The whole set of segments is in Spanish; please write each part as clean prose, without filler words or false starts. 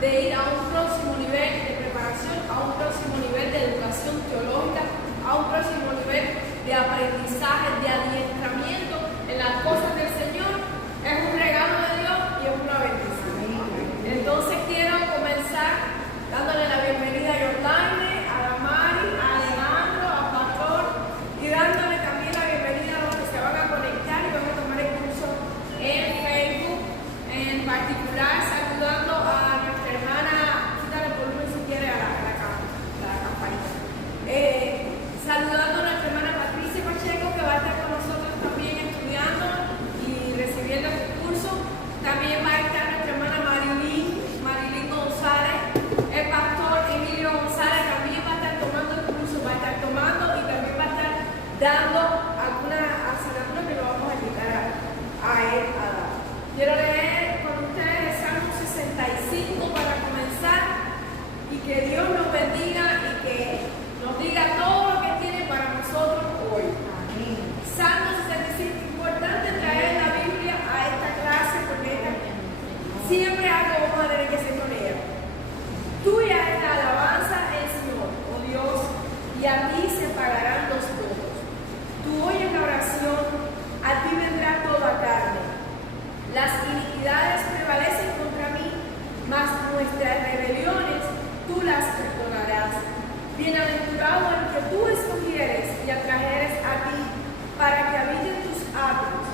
de ir a un próximo nivel de preparación, a un próximo nivel de educación teológica, a un próximo nivel de aprendizaje, de adiestramiento en las cosas del Señor. Es un regalo de Dios y es una bendición. Entonces quiero comenzar dándole la bienvenida a Yordaine, a la Mari, a Alejandro, a Pastor, y dándole también la bienvenida a los que se van a conectar y van a tomar el curso en Facebook, en particular saludando a nuestra hermana, quítale el volumen si quiere a la campanita, saludando a nuestra hermana Patricia Pacheco, que va a estar con nosotros también estudiando y recibiendo el curso. También va a estar nuestra hermana Marilyn González, el pastor Emilio González también va a estar tomando el curso, va a estar tomando y también va a estar dando alguna asignatura que lo vamos a invitar a él a dar. Quiero leer con ustedes el Salmo 65 para comenzar y que Dios nos bendiga y que nos diga todo lo que tiene para nosotros hoy. Amén. Salmo 65, importante traer la Biblia a esta clase porque siempre algo vamos a tener que hacer con ella. Tuya es la alabanza del Señor, oh Dios, y a ti se pagarán los votos. Tú oyes la oración, a ti vendrá toda carne. Las iniquidades prevalecen contra mí, mas nuestras rebeliones tú las perdonarás. Bienaventurado el que tú escogieres y atrajeres a ti, para que habiten tus atrios.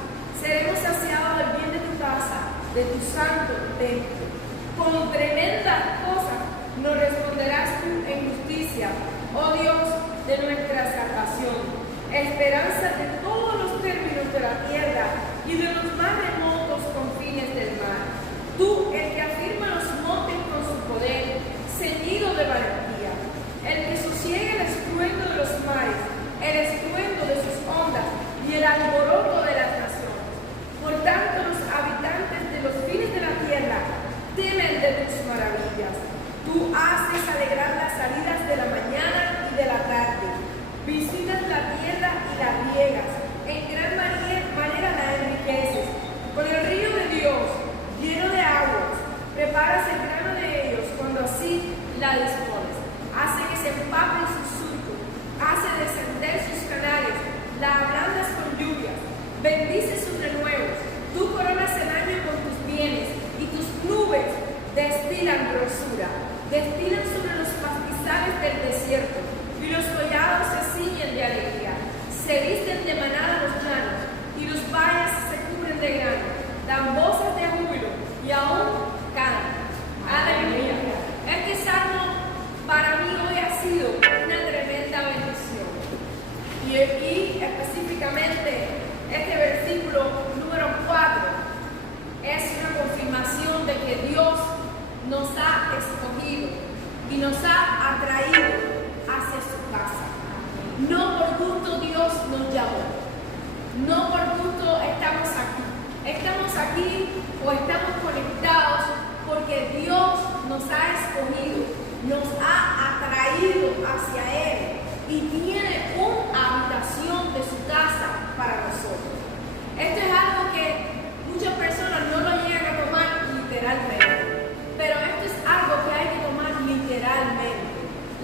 Seremos saciados del bien de tu casa, de tu santo templo. Con tremendas cosas nos responderás tú en justicia, oh Dios de nuestra salvación. Esperanza de todos los términos de la tierra y de los más remotos confines del mar. Tú, el que afirma los montes con su poder, ceñido de valentía, el que sosiega el estruendo de los mares, el estruendo de sus ondas y el alboroto de las naciones. Por tanto, los habitantes de los fines de la tierra temen de tus maravillas. Tú haces alegrar las salidas de la mañana y de la tarde. Visitas la tierra y la riegas. En gran manera la enriqueces. Con el río de Dios, lleno de aguas, preparas el grano de ellos cuando así la dispones. Hace que se empapen sus surcos, hace descender sus canales, la ablandas con lluvias, bendice sus renuevos. Tú coronas el año con tus bienes y tus nubes destilan grosura. Destilan sobre los pastizales del desierto y los collados se ciñen de alegría. Se visten de manada los llanos y los valles se cubren de grano. Dan voces de júbilo y aún cantan. Aleluya. Este salmo para mí hoy ha sido una tremenda bendición. Y específicamente este versículo número 4 es una confirmación de que Dios nos ha escogido y nos ha atraído hacia su casa. No por gusto Dios nos llamó. No por gusto estamos aquí. Estamos aquí o estamos conectados porque Dios nos ha escogido, nos ha atraído hacia Él y tiene una habitación de su casa para nosotros. Esto es algo que muchas personas no lo llegan a tomar literalmente, pero esto es algo que hay que tomar literalmente.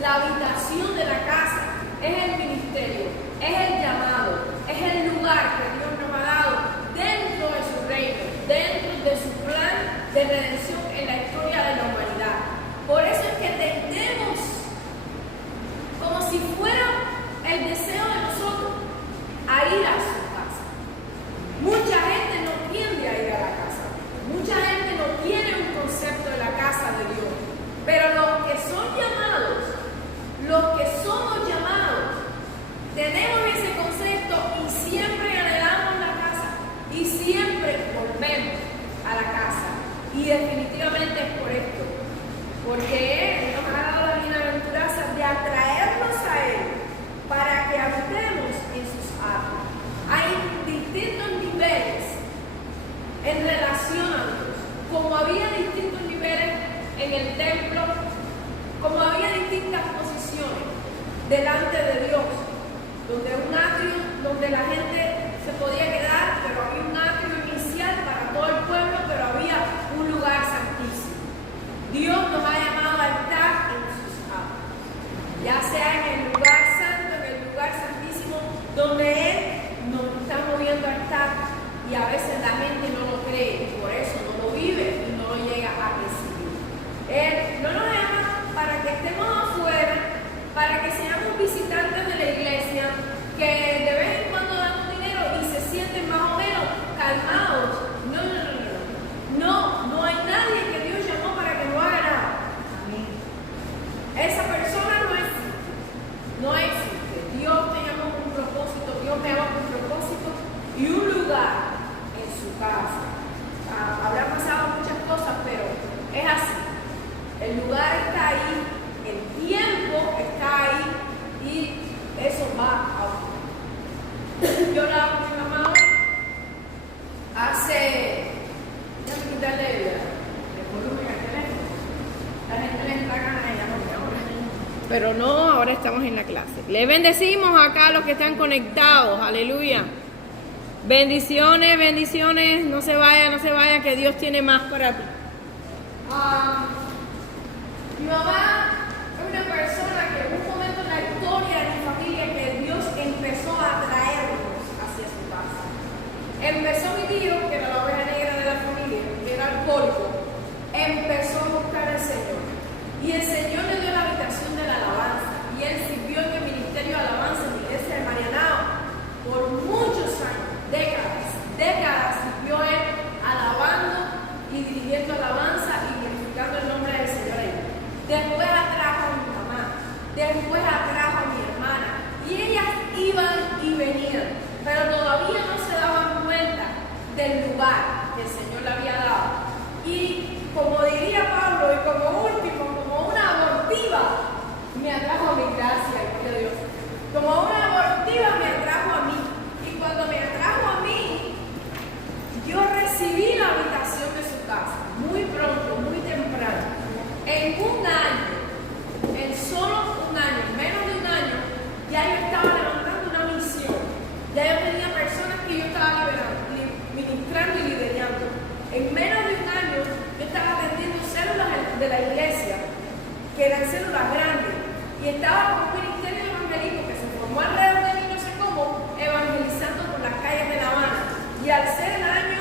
La habitación de la casa es el ministerio, es el llamado, es el lugar que Dios nos ha dado dentro de su reino, dentro de su plan de redención en la historia de la humanidad. Por eso es que tendemos como si fuera el deseo de nosotros a ir a su casa. Mucha gente no tiende a ir a la casa. Mucha gente no tiene un concepto de la casa de Dios. Pero los que son llamados, los que somos llamados, tenemos ese concepto y siempre anhelamos la casa y siempre volvemos a la casa. Y definitivamente es por esto, porque Él nos ha dado la bienaventuranza de atraernos a Él para que habitemos en sus atrios. Hay distintos niveles en relación a Dios, como había distintos niveles en el templo, como había distintas posiciones delante de Dios, donde un atrio, donde la gente se podía quedar, pero había un atrio inicial para todo el pueblo, pero había un lugar santísimo. Dios nos estemos afuera, para que seamos visitantes de la iglesia, que de vez en cuando dan un dinero y se sienten más o menos calmados. No hay nadie que Dios llamó para que no haga nada. Esa persona no existe. Dios te llamó con un propósito, Dios me llamó con un propósito y un lugar en su casa. Habrá pasado muchas cosas, pero es así. El lugar está ahí, el tiempo está ahí y eso va a ocurrir. Yo hablaba con mi mamá hoy, déjame quitarle el volumen al teléfono. La gente le empagan a ella, no, ahora. Pero no, ahora estamos en la clase. Le bendecimos acá a los que están conectados, aleluya. Bendiciones, bendiciones, no se vaya, que Dios tiene más para ti. Mi mamá es una persona que en un momento en la historia de mi familia que Dios empezó a traernos hacia su casa. Empezó mi tío, que era la oveja negra de la familia, que era alcohólico, empezó a buscar al Señor. Y el Señor le dio la habitación de la alabanza. Y él sirvió en el ministerio de alabanza en la iglesia de Marianao por muchos años, décadas sirvió él alabando y dirigiendo alabanza y glorificando el nombre del Señor ahí. Después atrajo a mi mamá, después atrajo a mi hermana, y ellas iban y venían, pero todavía no se daban cuenta del lugar que el Señor le había dado. Y como diría Pablo, y como último, como una abortiva, me atrajo a mi gracia, gloria a Dios. Como una abortiva me atrajo a mí. Y cuando me atrajo a mí, yo recibí la habitación de su casa, muy pronto, muy temprano. En un año, en solo un año, menos de un año, ya yo estaba levantando una misión. Ya yo tenía personas que yo estaba ministrando y liderando. En menos de un año, yo estaba atendiendo células de la iglesia, que eran células grandes, y estaba con un ministerio evangelístico que se formó alrededor de mí, no sé cómo, evangelizando por las calles de La Habana. Y al ser el año,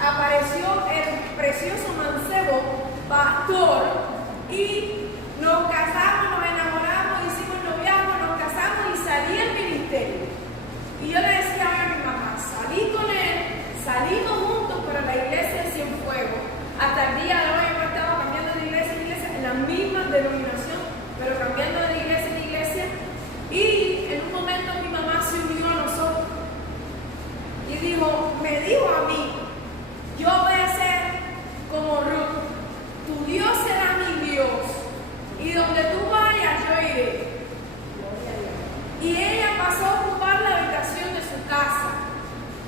apareció el precioso mancebo pastor, y nos casamos, nos enamoramos, hicimos noviazgo, nos casamos y salí al ministerio. Y yo le decía a mi mamá, salí con él, salimos juntos, pero la iglesia de Cienfuegos. Hasta el día de hoy hemos estado cambiando de iglesia en iglesia, en la misma denominación, pero cambiando de iglesia en iglesia. Y en un momento mi mamá se unió a nosotros y me dijo a mí, yo voy a ser como Ruth, tu Dios será mi Dios, y donde tú vayas yo iré. Y ella pasó a ocupar la habitación de su casa,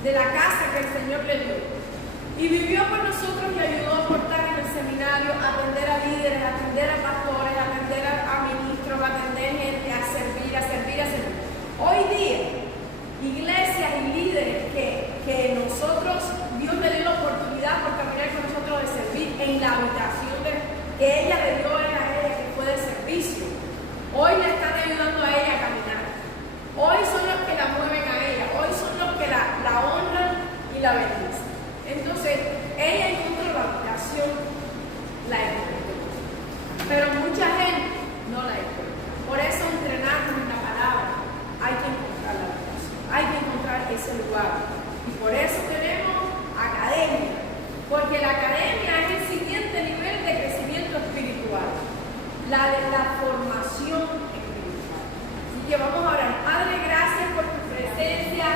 de la casa que el Señor le dio, y vivió con nosotros y ayudó a aportar en el seminario, a atender a líderes, a atender a pastores, a atender a ministros, a atender gente, a servir. Hoy día, iglesias y líderes que nosotros, Dios le dio la oportunidad por caminar con nosotros de servir en la habitación que ella le dio a ella, que fue de servicio. Hoy le están ayudando a ella a caminar. Hoy son los que la mueven a ella. Hoy son los que la honran y la bendicen. Entonces, ella encontró la habitación, la encontró. Pero mucha gente no la encontró. Por eso entrenarnos en la palabra, hay que encontrar la habitación, hay que encontrar ese lugar. Y por eso tenemos academia, porque la academia es el siguiente nivel de crecimiento espiritual, la formación espiritual. Así que vamos a orar. Padre, gracias por tu presencia,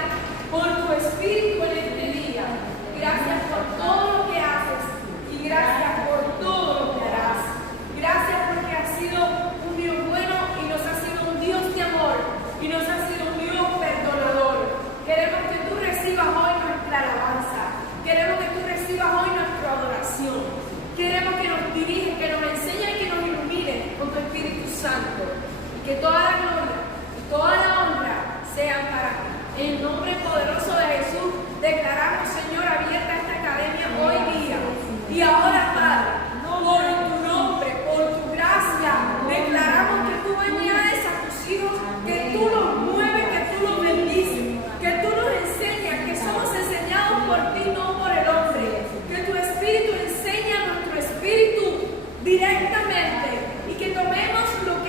por tu espíritu en este día. Gracias por todo lo que haces y gracias por todo lo que harás. Gracias porque has sido un Dios bueno y nos has sido un Dios de amor y nos has sido un Dios perdonador. Queremos que tú recibas hoy nuestra alabanza. Queremos que tú recibas hoy nuestra adoración. Queremos que nos dirijas, que nos enseñes y que nos ilumines con tu Espíritu Santo. Y que toda la gloria y toda la honra sean para ti. En el nombre poderoso de Jesús, declaramos, Señor, abierta esta academia hoy día. Y ahora, Padre, por tu nombre, por tu gracia, declaramos que tú añades a tus hijos, que tú los mueves, que tú los bendices, que tú nos enseñas, que somos enseñados por ti, no por el hombre. Que tu Espíritu enseña a nuestro espíritu directamente y que tomemos lo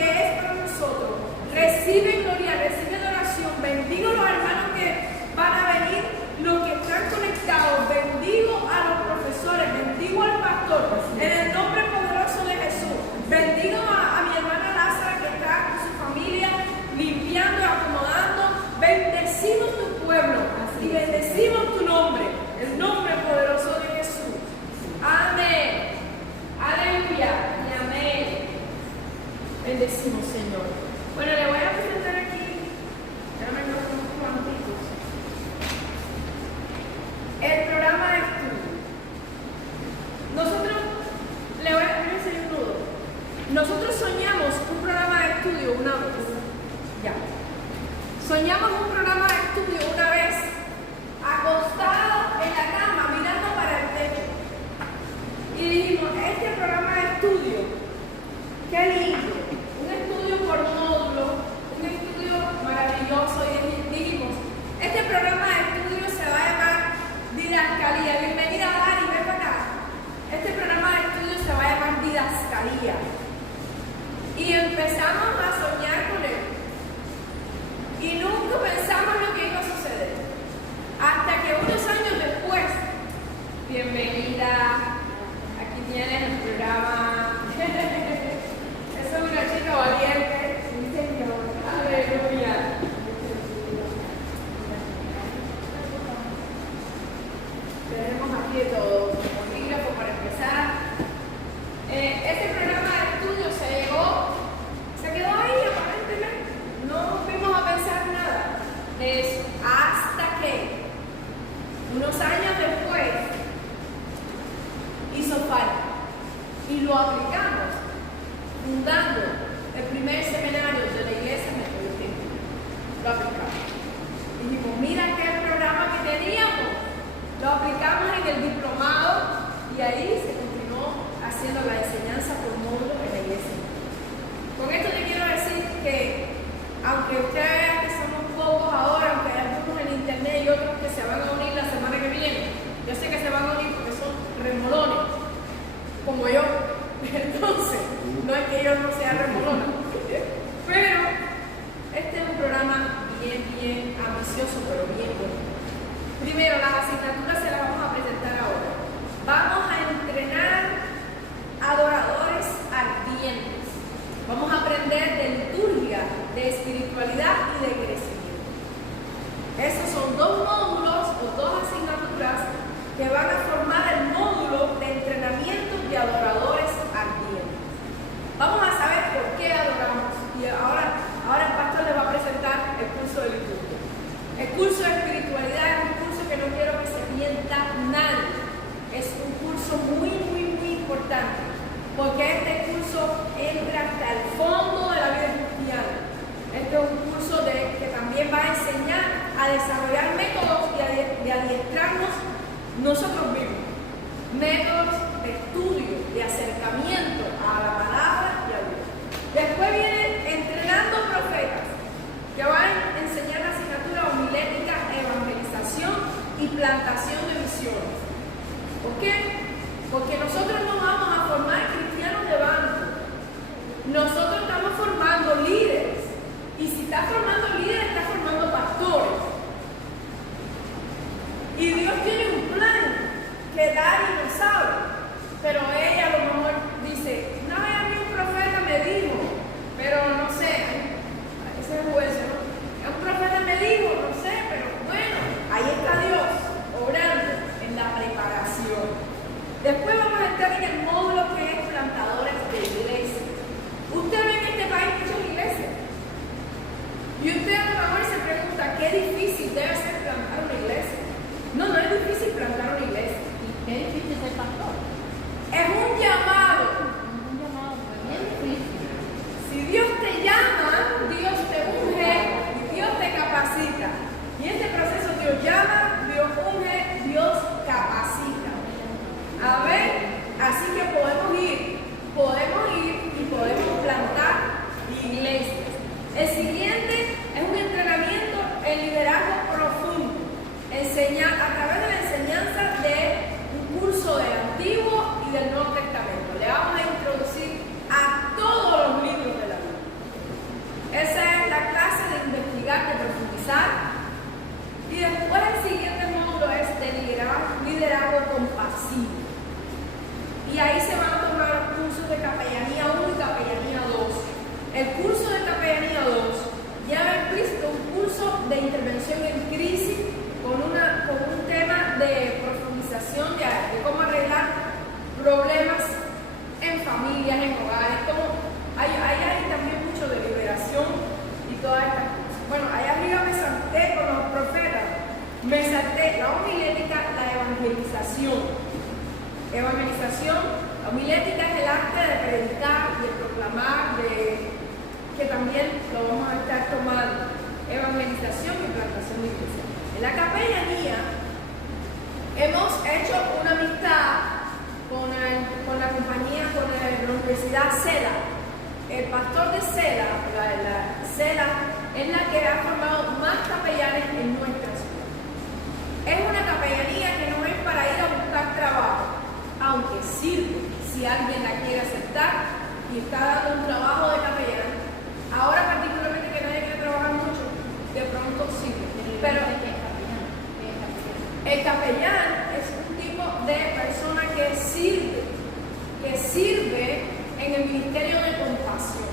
bendecimos, Señor. Bueno, le voy a presentar aquí, ya me lo unos cuantitos, el programa de estudio. Nosotros, le voy a enseñar un nudo. Nosotros soñamos un programa de estudio una vez. Ya. Soñamos un programa de estudio una vez, acostado en la cama, mirando para el techo. Y dijimos, este programa de estudio, qué lindo, un estudio por módulo, un estudio maravilloso. Y dijimos, este programa de estudio se va a llamar Didascalía. Bienvenida, Dari, ven para acá. Este programa de estudio se va a llamar Didascalía. Y empezamos a soñar con él. Y nunca pensamos lo que iba a suceder. Hasta que unos años después, bienvenida, aquí tienes el programa. Esa es una chica valiente. Sí, Señor. Aleluya. Tenemos aquí de todo. Polígrafo para empezar. Este programa de estudio se quedó ahí aparentemente. No fuimos a pensar nada de eso. Hasta que unos años después hizo falta. Y lo aplicamos, fundando el primer seminario de la iglesia metodista. Lo aplicamos. Dijimos, mira qué programa que teníamos. Lo aplicamos en el diplomado y ahí se continuó haciendo la enseñanza por módulo en la iglesia. Con esto te quiero decir que, aunque ustedes vean que somos pocos ahora, aunque hay algunos en internet y otros que se van a unir la semana que viene, yo sé que se van a unir porque son remolones, como yo. Entonces, no es que yo no sea remolona, pero este es un programa bien ambicioso, pero bien bueno. Primero, las asignaturas se las vamos a presentar ahora. Vamos a entrenar adoradores ardientes. Vamos a aprender de liturgia, de espiritualidad y de crecimiento. Esos son dos módulos o dos asignaturas que van a formar el módulo de entrenamiento de adoradores ardientes. Vamos a saber por qué adoramos. Y ahora el pastor les va a presentar el curso de liturgia. El curso de espiritualidad es un curso que no quiero que se mienta nadie. Es un curso muy importante, porque este curso entra hasta el fondo de la vida cristiana. Este es un curso que también va a enseñar a desarrollar métodos y adiestrarnos nosotros mismos. Métodos de estudio, de acercamiento a la palabra y a Dios. Después viene entrenando profetas, que van a enseñar la asignatura homilética, evangelización y plantación de misiones. ¿Por qué? Porque nosotros no vamos a formar cristianos de banco. Nosotros estamos formando líderes. Y si estás formando líderes, estás formando pastores. Y Dios tiene un plan que Dari no sabe. Pero ella a lo mejor dice, una vez a mí un profeta me dijo, pero no sé, ese es juez, ¿no? Un profeta me dijo, no sé, pero bueno, ahí está Dios obrando en la preparación. Después vamos a entrar en el módulo que es plantadores de iglesia. Usted ve en este país muchas iglesias. Y usted a lo mejor se pregunta, ¿qué difícil debe ser plantar una iglesia? No es difícil plantar una iglesia. ¿Qué difícil ser pastor? Es un llamado. Un llamado, pero bien difícil. Si Dios te llama, Dios te unge y Dios te capacita. Y este proceso Dios llama, Dios unge, Dios capacita. A ver, así que podemos ir y podemos plantar iglesias. El siguiente es un entrenamiento en liderazgo profundo. Enseñar a través de la enseñanza de un curso del Antiguo y del Nuevo Testamento. Le vamos a introducir a todos los libros de la Biblia. Esa es la clase de investigar, de profundizar. Y después el siguiente módulo es de liderazgo compasivo. Y ahí se van a tomar los cursos de capellanía 1 y capellanía 2. El curso de capellanía 2 lleva implícito un curso de intervención en crisis con un tema de profundización de cómo arreglar problemas en familias, en hogares. Ahí hay también todas estas cosas. Bueno, allá arriba me salté con los profetas, me salté la homilética, la evangelización. La homilética es el arte de predicar, de proclamar, que también lo vamos a estar tomando. Evangelización y plantación de iglesia. En la capellanía hemos hecho una amistad con la compañía, con la Universidad CELA. El pastor de CELA, la CELA, es la que ha formado más capellanes en nuestra ciudad. Es una capellanía que no es para ir a buscar trabajo, aunque sirve si alguien la quiere aceptar y está dando un trabajo de capellán. Ahora particularmente que nadie quiere trabajar mucho, de pronto sirve. Pero el capellán es un tipo de persona que sirve en el ministerio de compasión.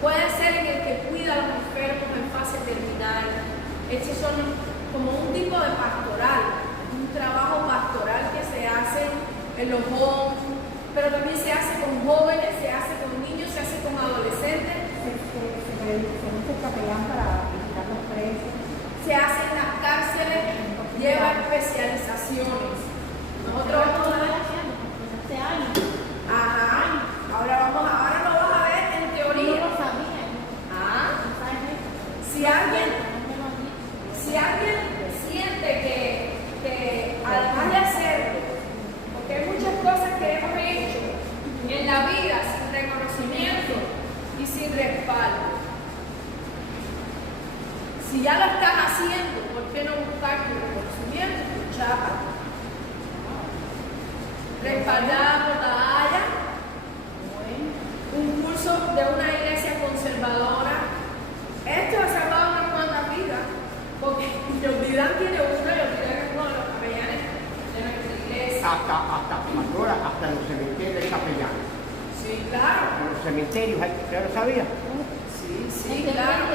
Puede ser en el que cuida a los enfermos en fase terminal. Estos son como un tipo de pastoral, un trabajo pastoral que se hace en los homes, pero también se hace con jóvenes, se hace con niños, se hace con adolescentes. Se usa el capellán para visitar los presos. Se hace en las cárceles, lleva especializaciones. Nosotros hace años. Ajá. Ahora lo vas a ver en teoría. Yo lo sabía. Si alguien siente que además de hacerlo, porque hay muchas cosas que hemos hecho en la vida sin reconocimiento y sin respaldo. Si ya lo estás haciendo, ¿por qué no buscar tu reconocimiento, tu chapa? Respaldada por la Haya, un curso de una iglesia conservadora. Esto ha salvado unas cuantas vidas, porque Yotlidán tiene una, Yotlidán es uno de los capellanes de nuestra iglesia. Hasta los cementerios hay capellanes. Sí, claro. En los cementerios hay, ¿usted lo sabía? Sí, claro.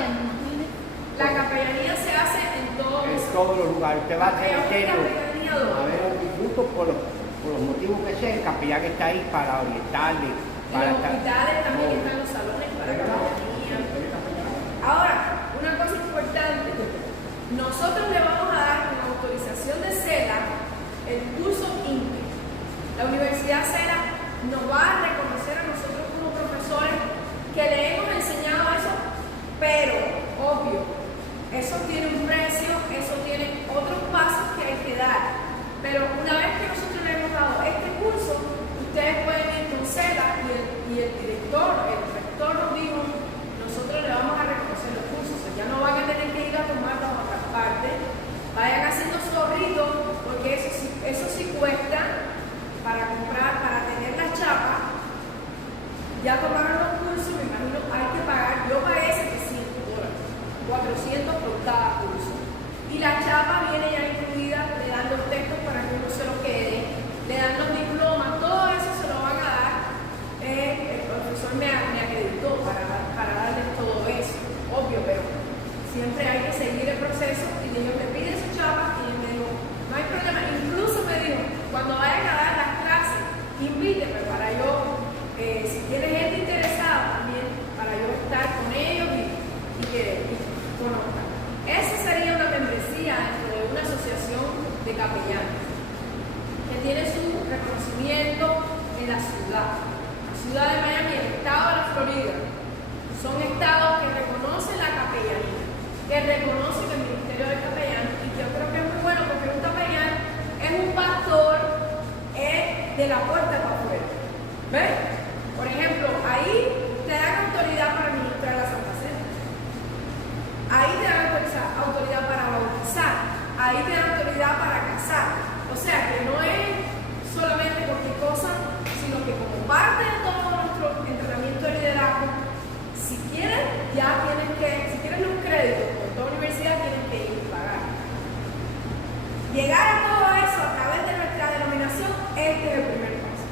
La capellanía se hace en todos los lugares. Usted va al cementerio capellanía a ver a un difunto por los motivos que sea, el capellán está ahí para orientarle. En los hospitales también están los salones para capellanía. Ahora, una cosa importante, nosotros le vamos a dar con autorización de CELA el curso INPE. La Universidad CELA nos va a reconocer a nosotros como profesores que le hemos enseñado eso, pero, obvio, eso tiene un precio, eso tiene otros pasos que hay que dar. Pero una vez que nosotros le hemos dado este curso, ustedes pueden ir con CELA y el director, el rector nos dijo, nosotros le vamos a reconocer los cursos, ya no van a tener que ir a tomarlos a otras partes, vayan haciendo su ahorrito, porque eso sí cuesta para comprar, para tener la chapa. Ya tomaron los cursos, me imagino, hay que pagar, yo pagué $700, 400 por cada curso. Y la chapa viene ya incluida, le dan los textos para que uno se lo quede, le dan los diplomas, todo eso se lo van a dar. El profesor me acreditó para darles todo eso, obvio, pero siempre hay que seguir el proceso y ellos me piden su chapa y él me dijo, no hay problema, incluso me dijo, cuando vayan a dar las clases, invíteme para yo, si tiene gente interesada también, para yo estar con ellos y que conozcan. Esa sería una membresía dentro de una asociación de capellanes que tiene su reconocimiento en la ciudad. La ciudad de Miami y el estado de la Florida son estados que reconocen la capellanía, que reconocen el ministerio del capellán, y yo creo que es muy bueno porque un capellán es un pastor de la puerta para afuera. ¿Ves? Por ejemplo, ahí te dan autoridad para administrar la Santa Cena. Ahí te dan autoridad para bautizar. Ahí te dan autoridad para casar. O sea que no es solamente cualquier cosa, sino que como parte de todo nuestro entrenamiento de liderazgo, si quieres los créditos por toda universidad, tienes que ir a pagar. Llegar a todo eso a través de nuestra denominación, este es el primer paso.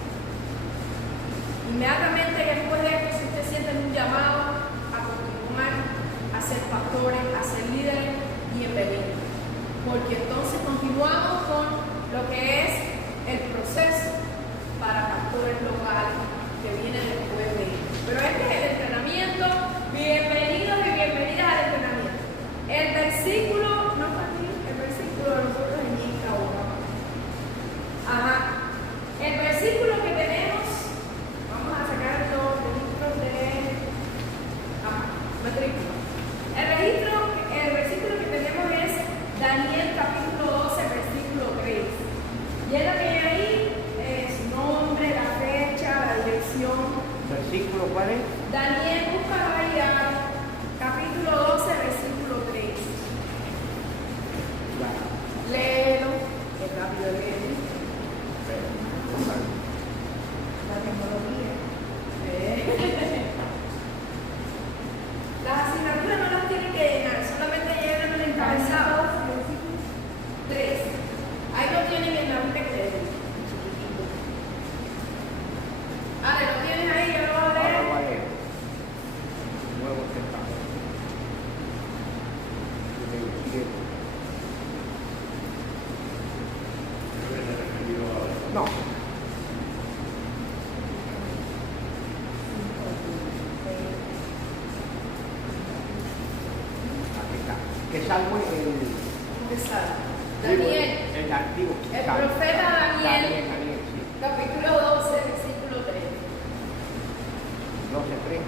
capítulo cuál es? Daniel, búscalo ahí, capítulo 12, versículo 3. Léelo, que rápido léelo. La tecnología. Las asignaturas no las tienen que llenar, solamente llenan el encabezado. 3. Ahí lo tienen en la mente que leen. Ale, lo tienes ahí, yo lo voy a Ahora leer. lo voy a leer. Nuevo Testamento. 27. No. Aquí está. Que salvo Empezar. Daniel, el antiguo. el profeta Daniel, Daniel, sí. capítulo 12, versículo 3. 12:3.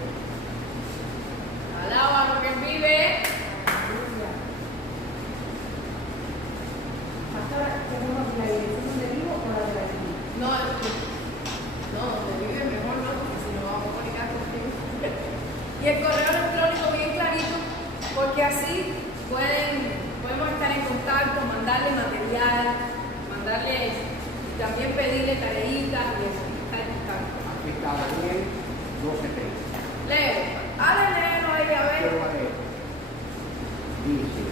Alaba lo que vive. Aleluya. Pastora, ¿tenemos la dirección donde vivo o la de la iglesia? No, donde vive mejor no, porque si no vamos a comunicar contigo. Y el correo electrónico bien clarito, porque así podemos estar en contacto, mandarle material, mandarle y también pedirle tareitas y eso, estar en contacto. Aquí está Daniel 12:3. Leo, léelo ahí a ver. Quiero leer. Dice,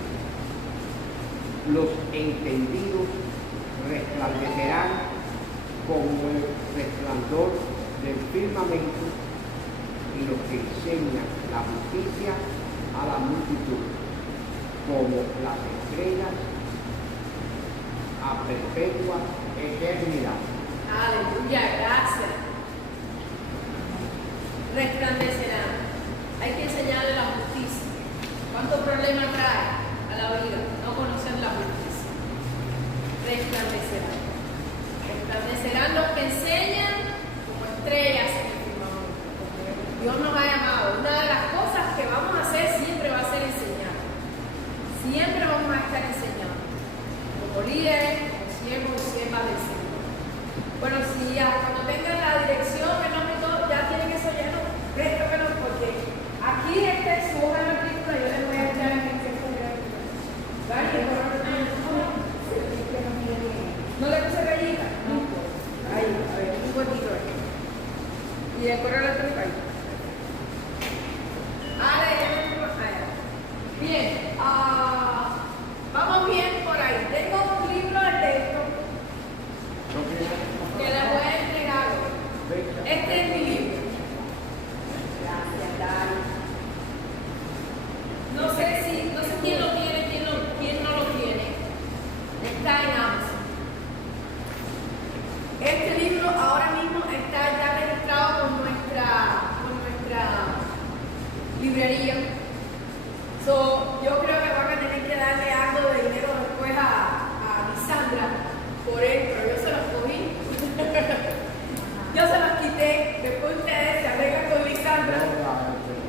los entendidos resplandecerán como el resplandor del firmamento y los que enseñan la justicia a la multitud, como las estrellas a perpetua eternidad. Aleluya, gracias. Resplandecerán. Hay que enseñarle la justicia. ¿Cuántos problemas trae a la vida no conocer la justicia? Resplandecerán. Resplandecerán los que enseñan como estrellas en el firmamento. Dios nos ha llamado. Una de las cosas que vamos a hacer siempre va a ser enseñar. Siempre vamos a estar enseñando. Como líderes, como siervos y siervas del Señor. Bueno, si cuando tengan la dirección, el nombre y todo, ya tienen eso lleno, préstamelo porque aquí su hoja de matrícula, yo les voy a echar en el texto de la ¿no le puse rayita? No. Ahí, a ver, un poquito ahí. Y el correo electrónico ahí. Ahora ya no tengo allá. Bien, vamos bien por ahí. Tengo un libro de texto que les voy a entregar hoy. Este es mi libro. Gracias, Dari. No sé quién lo tiene, quién no lo tiene. Está en Amazon. Este libro ahora mismo está ya registrado con nuestra librería. Yo creo que van a tener que darle algo de dinero después a Lisandra por él, pero yo se los cogí. Yo se los quité, después ustedes se arreglan con Lisandra.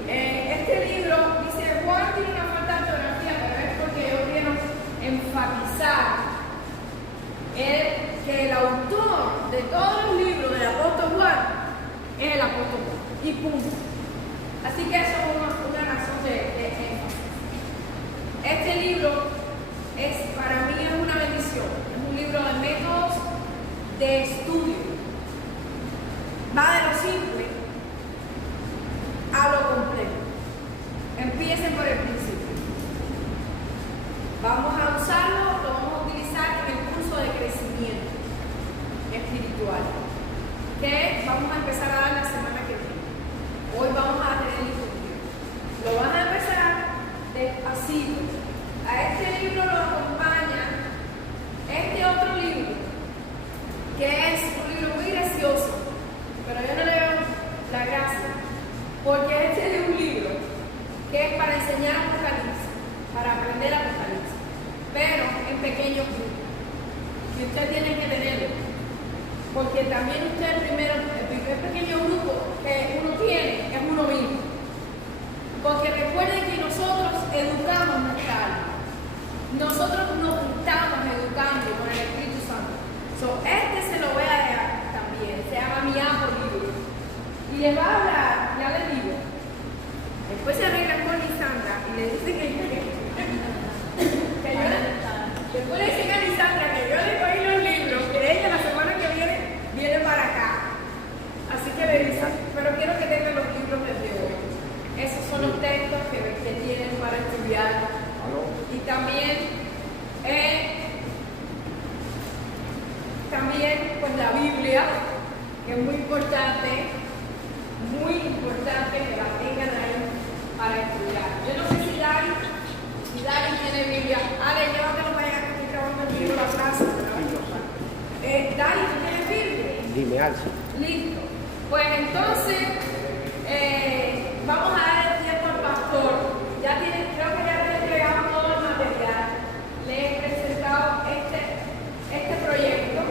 Este libro dice, Juan tiene una falta de ortografía, pero es porque yo quiero enfatizar que el autor de todos los libros del apóstol Juan es el apóstol Juan. Y punto. Así que eso es una razón de énfasis. Este libro para mí es una bendición. Es un libro de métodos de estudio. Va de lo simple a lo complejo. Empiecen por el principio. Vamos a usarlo, lo vamos a utilizar en el curso de crecimiento espiritual, que vamos a empezar a dar la semana que viene. Hoy vamos a tener el libro. Lo van a empezar despacito. A este libro lo acompaña este otro libro, que es un libro muy gracioso, pero yo no le veo la gracia, porque este es un libro que es para enseñar Apocalipsis, para aprender Apocalipsis, pero en pequeños grupos. Y usted tiene que tenerlo, porque también usted el primer pequeño grupo que uno tiene es uno mismo. Porque recuerden que nosotros educamos nuestra alma. Nosotros nos estamos educando con el Espíritu Santo. Este se lo voy a dejar también. Se llama Mi Ajo Libro. Y les va a hablar, ya importante que la tengan ahí para estudiar. Yo no sé si Dari tiene Biblia. Ale, llévatelo para allá que estoy grabando el libro la clase. Dari, ¿tú tienes Biblia? Dime, Alza. Listo. Pues entonces, vamos a dar el tiempo al pastor. Creo que ya le he entregado todo el material. Le he presentado este proyecto.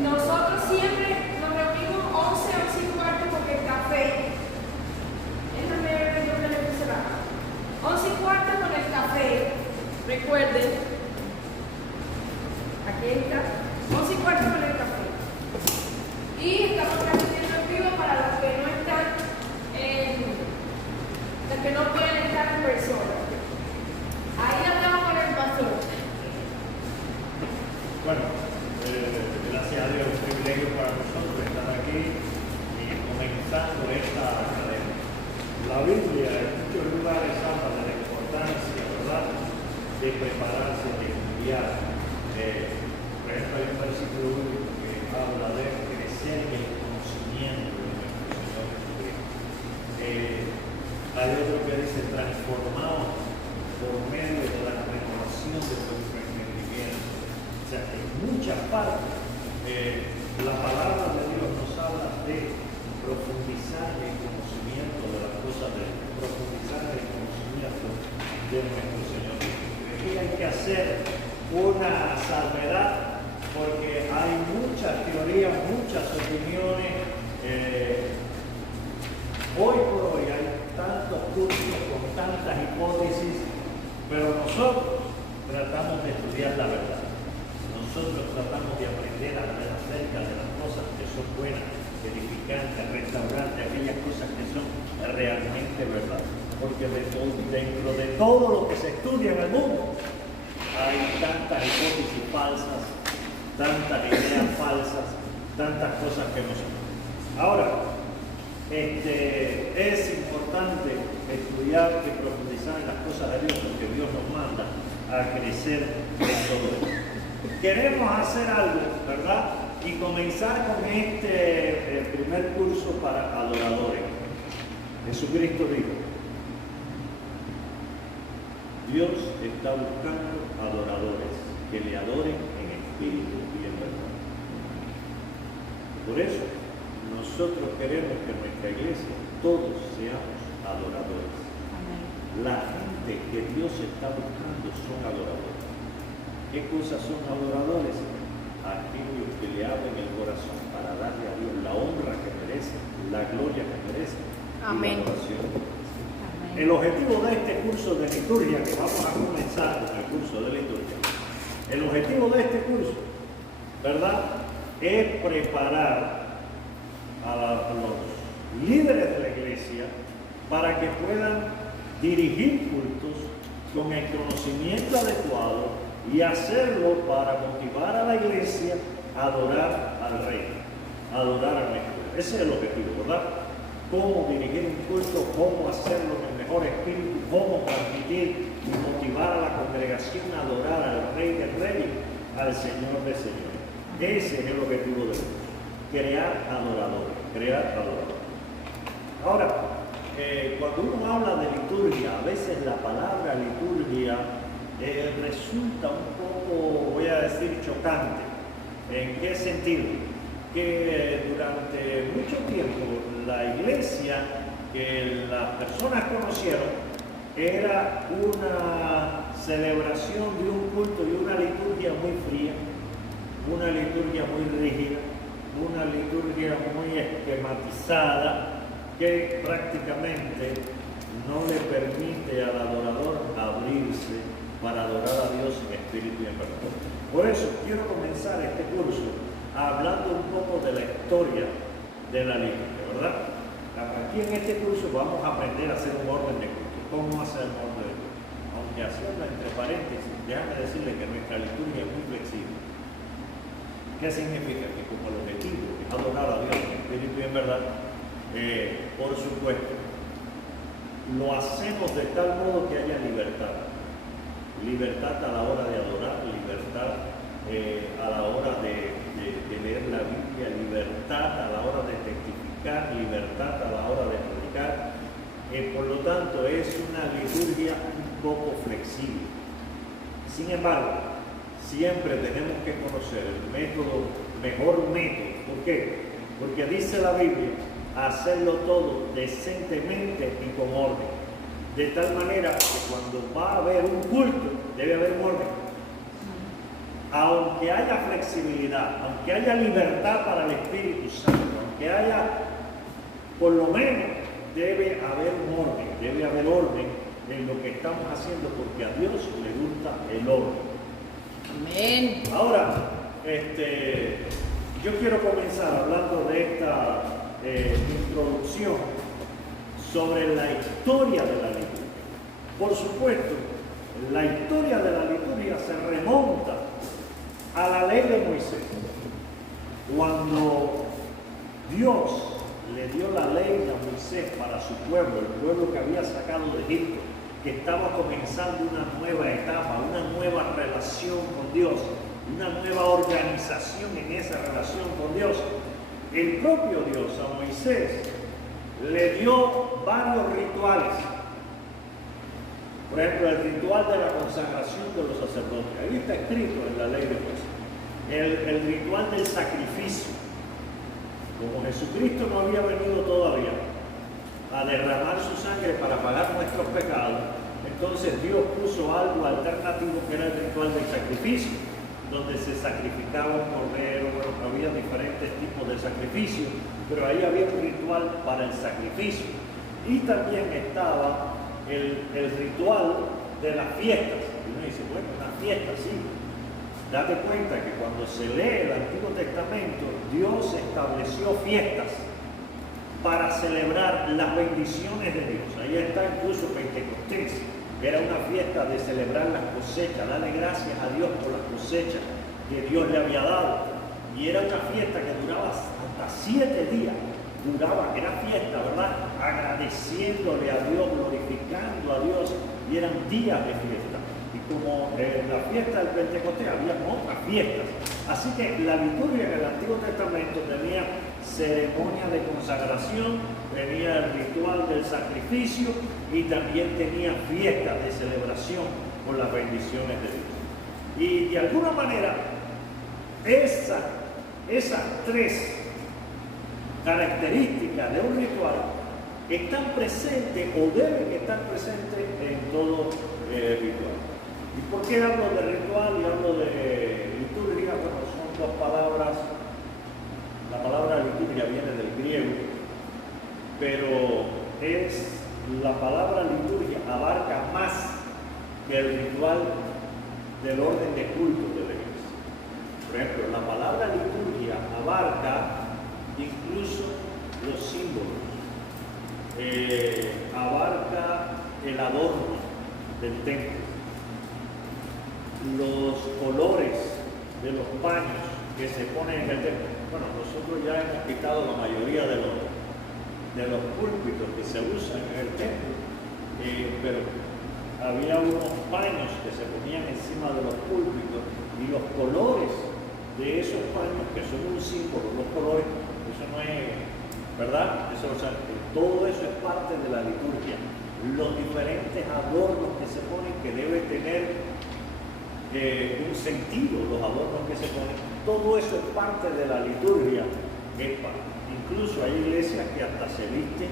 Nosotros siempre nos reunimos 11:15 porque el café. Déjame ver dónde le puse la 11:15 con el café. Recuerden. Aquí está. 11:15 con el café. Y estamos transmitiendo en vivo para los que no están los que no pueden estar en persona. Ahí hablamos con el pastor. Bueno, gracias a Dios, es un privilegio para nosotros estar aquí y comenzando esta academia. La Biblia en muchos lugares habla de la importancia, ¿verdad?, de prepararse, de estudiar. Por ejemplo, hay un versículo bíblico que habla de crecer en el conocimiento de nuestro Señor Jesucristo. Hay otro que dice transformado por medio de la renovación de nuestro entendimiento. O sea, en muchas partes la palabra de Dios nos habla de profundizar en el conocimiento de las cosas de Dios, profundizar en el conocimiento de nuestro Señor Jesucristo. Aquí hay que hacer una salvedad porque hay muchas teorías, muchas opiniones. Hoy por hoy hay tantos cursos con tantas hipótesis, pero nosotros tratamos de estudiar la verdad. Nosotros tratamos de aprender a ver acerca de las cosas que son buenas, edificantes, restaurantes, aquellas cosas que son realmente verdad. Porque dentro de todo lo que se estudia en el mundo hay tantas hipótesis falsas, tantas ideas falsas, tantas cosas que no son. Ahora, es importante estudiar y profundizar en las cosas de Dios, porque Dios nos manda a crecer en todo esto. Queremos hacer algo, ¿verdad? Y comenzar con el primer curso para adoradores. Jesucristo dijo: Dios está buscando adoradores que le adoren en espíritu y en verdad. Por eso, nosotros queremos que en nuestra iglesia todos seamos adoradores. Amén. La gente que Dios está buscando son adoradores. ¿Qué cosas son adoradores? Aquellos que le abren el corazón para darle a Dios la honra que merece, la gloria que merece. Amén. Y la adoración. Amén. El objetivo de este curso de liturgia, que vamos a comenzar con el curso de liturgia, el objetivo de este curso, ¿verdad?, es preparar a los líderes de la iglesia para que puedan dirigir cultos con el conocimiento adecuado y hacerlo para motivar a la iglesia a adorar al Rey, a adorar al Mejor. Ese es el objetivo, ¿verdad? Cómo dirigir un culto, cómo hacerlo en el mejor espíritu, cómo transmitir y motivar a la congregación a adorar al Rey de Reyes, al Señor de Señores. Ese es el objetivo del curso. Crear adoradores, crear adoradores. Ahora, cuando uno habla de liturgia, a veces la palabra liturgia resulta un poco, voy a decir, chocante. ¿En qué sentido? Que durante mucho tiempo la iglesia que las personas conocieron era una celebración de un culto y una liturgia muy fría, una liturgia muy rígida, una liturgia muy esquematizada que prácticamente no le permite al adorador abrirse para adorar a Dios en espíritu y en verdad. Por eso quiero comenzar este curso hablando un poco de la historia de la liturgia, ¿verdad? Aquí en este curso vamos a aprender a hacer un orden de culto. ¿Cómo hacer un orden de culto? Aunque hacerlo entre paréntesis, déjame decirle que nuestra liturgia es muy flexible. ¿Qué significa? Que como el objetivo es adorar a Dios en espíritu y en verdad, por supuesto, lo hacemos de tal modo que haya libertad. Libertad a la hora de adorar, libertad a la hora de leer la Biblia, liturgia, libertad a la hora de testificar, libertad a la hora de predicar. Por lo tanto, es una liturgia un poco flexible. Sin embargo, siempre tenemos que conocer el método, mejor método. ¿Por qué? Porque dice la Biblia, hacerlo todo decentemente y con orden. De tal manera que cuando va a haber un culto, debe haber un orden. Aunque haya flexibilidad, aunque haya libertad para el Espíritu Santo, aunque haya, por lo menos, debe haber un orden, debe haber orden en lo que estamos haciendo, porque a Dios le gusta el orden. Amén. Ahora, yo quiero comenzar hablando de esta introducción sobre la historia de la liturgia. Por supuesto, la historia de la liturgia se remonta a la ley de Moisés. Cuando Dios le dio la ley a Moisés para su pueblo, el pueblo que había sacado de Egipto, que estaba comenzando una nueva etapa, una nueva relación con Dios, una nueva organización en esa relación con Dios, el propio Dios a Moisés le dio varios rituales. Por ejemplo, el ritual de la consagración de los sacerdotes. Ahí está escrito en la ley de Moisés. El ritual del sacrificio. Como Jesucristo no había venido todavía a derramar su sangre para pagar nuestros pecados, entonces Dios puso algo alternativo que era el ritual del sacrificio, donde se sacrificaba un cordero. Bueno, había diferentes tipos de sacrificio, pero ahí había un ritual para el sacrificio. Y también estaba el ritual de las fiestas. Y uno dice, bueno, una fiesta, sí. Date cuenta que cuando se lee el Antiguo Testamento, Dios estableció fiestas para celebrar las bendiciones de Dios. Ahí está incluso Pentecostés, que era una fiesta de celebrar las cosechas, darle gracias a Dios por las cosechas que Dios le había dado. Y era una fiesta que duraba hasta 7 días. Era fiesta, ¿verdad? Agradeciéndole a Dios, glorificando a Dios, y eran días de fiesta. Y como en la fiesta del Pentecostés había otras fiestas. Así que la liturgia en el Antiguo Testamento tenía ceremonia de consagración, tenía el ritual del sacrificio y también tenía fiestas de celebración por las bendiciones de Dios. Y de alguna manera, esas tres características de un ritual están presentes o deben estar presentes en todo ritual. ¿Y por qué hablo de ritual y hablo de liturgia? Bueno, son dos palabras. La palabra liturgia viene del griego, pero la palabra liturgia abarca más que el ritual del orden de culto de la iglesia. Por ejemplo, la palabra liturgia abarca incluso los símbolos, abarca el adorno del templo, los colores de los paños que se ponen en el templo. Bueno, nosotros ya hemos quitado la mayoría de los púlpitos que se usan en el templo, pero había unos paños que se ponían encima de los púlpitos y los colores de esos paños, que son un símbolo, los colores, eso no es, ¿verdad? Eso, o sea, todo eso es parte de la liturgia. Los diferentes adornos que se ponen, que debe tener un sentido, los adornos que se ponen, todo eso es parte de la liturgia. Incluso hay iglesias que hasta se visten,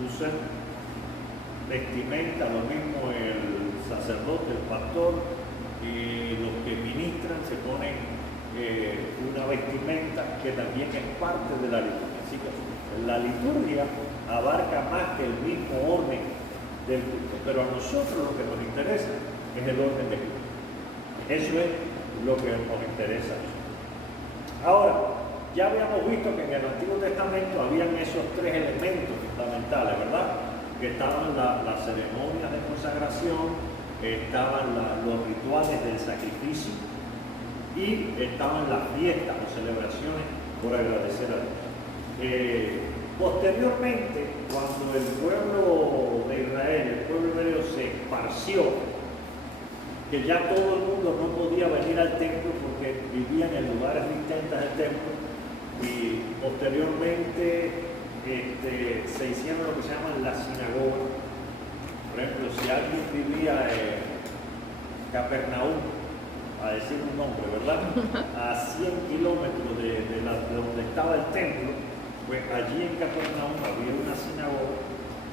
usan vestimenta, lo mismo el sacerdote, el pastor, y los que ministran se ponen una vestimenta que también es parte de la liturgia. Así que la liturgia abarca más que el mismo orden del culto, pero a nosotros lo que nos interesa es el orden del culto. Eso es lo que nos interesa. Ahora, ya habíamos visto que en el Antiguo Testamento habían esos tres elementos fundamentales, ¿verdad? Que estaban las ceremonias de consagración, estaban los rituales del sacrificio y estaban las fiestas o celebraciones por agradecer a Dios. Posteriormente, cuando el pueblo de Israel, el pueblo hebreo se esparció que ya todo el mundo no podía venir al templo porque vivían en lugares distintos del templo, y posteriormente se hicieron lo que se llama la sinagoga. Por ejemplo, si alguien vivía en Capernaum, a decir un nombre, ¿verdad? A 100 kilómetros de donde estaba el templo, pues allí en Capernaum había una sinagoga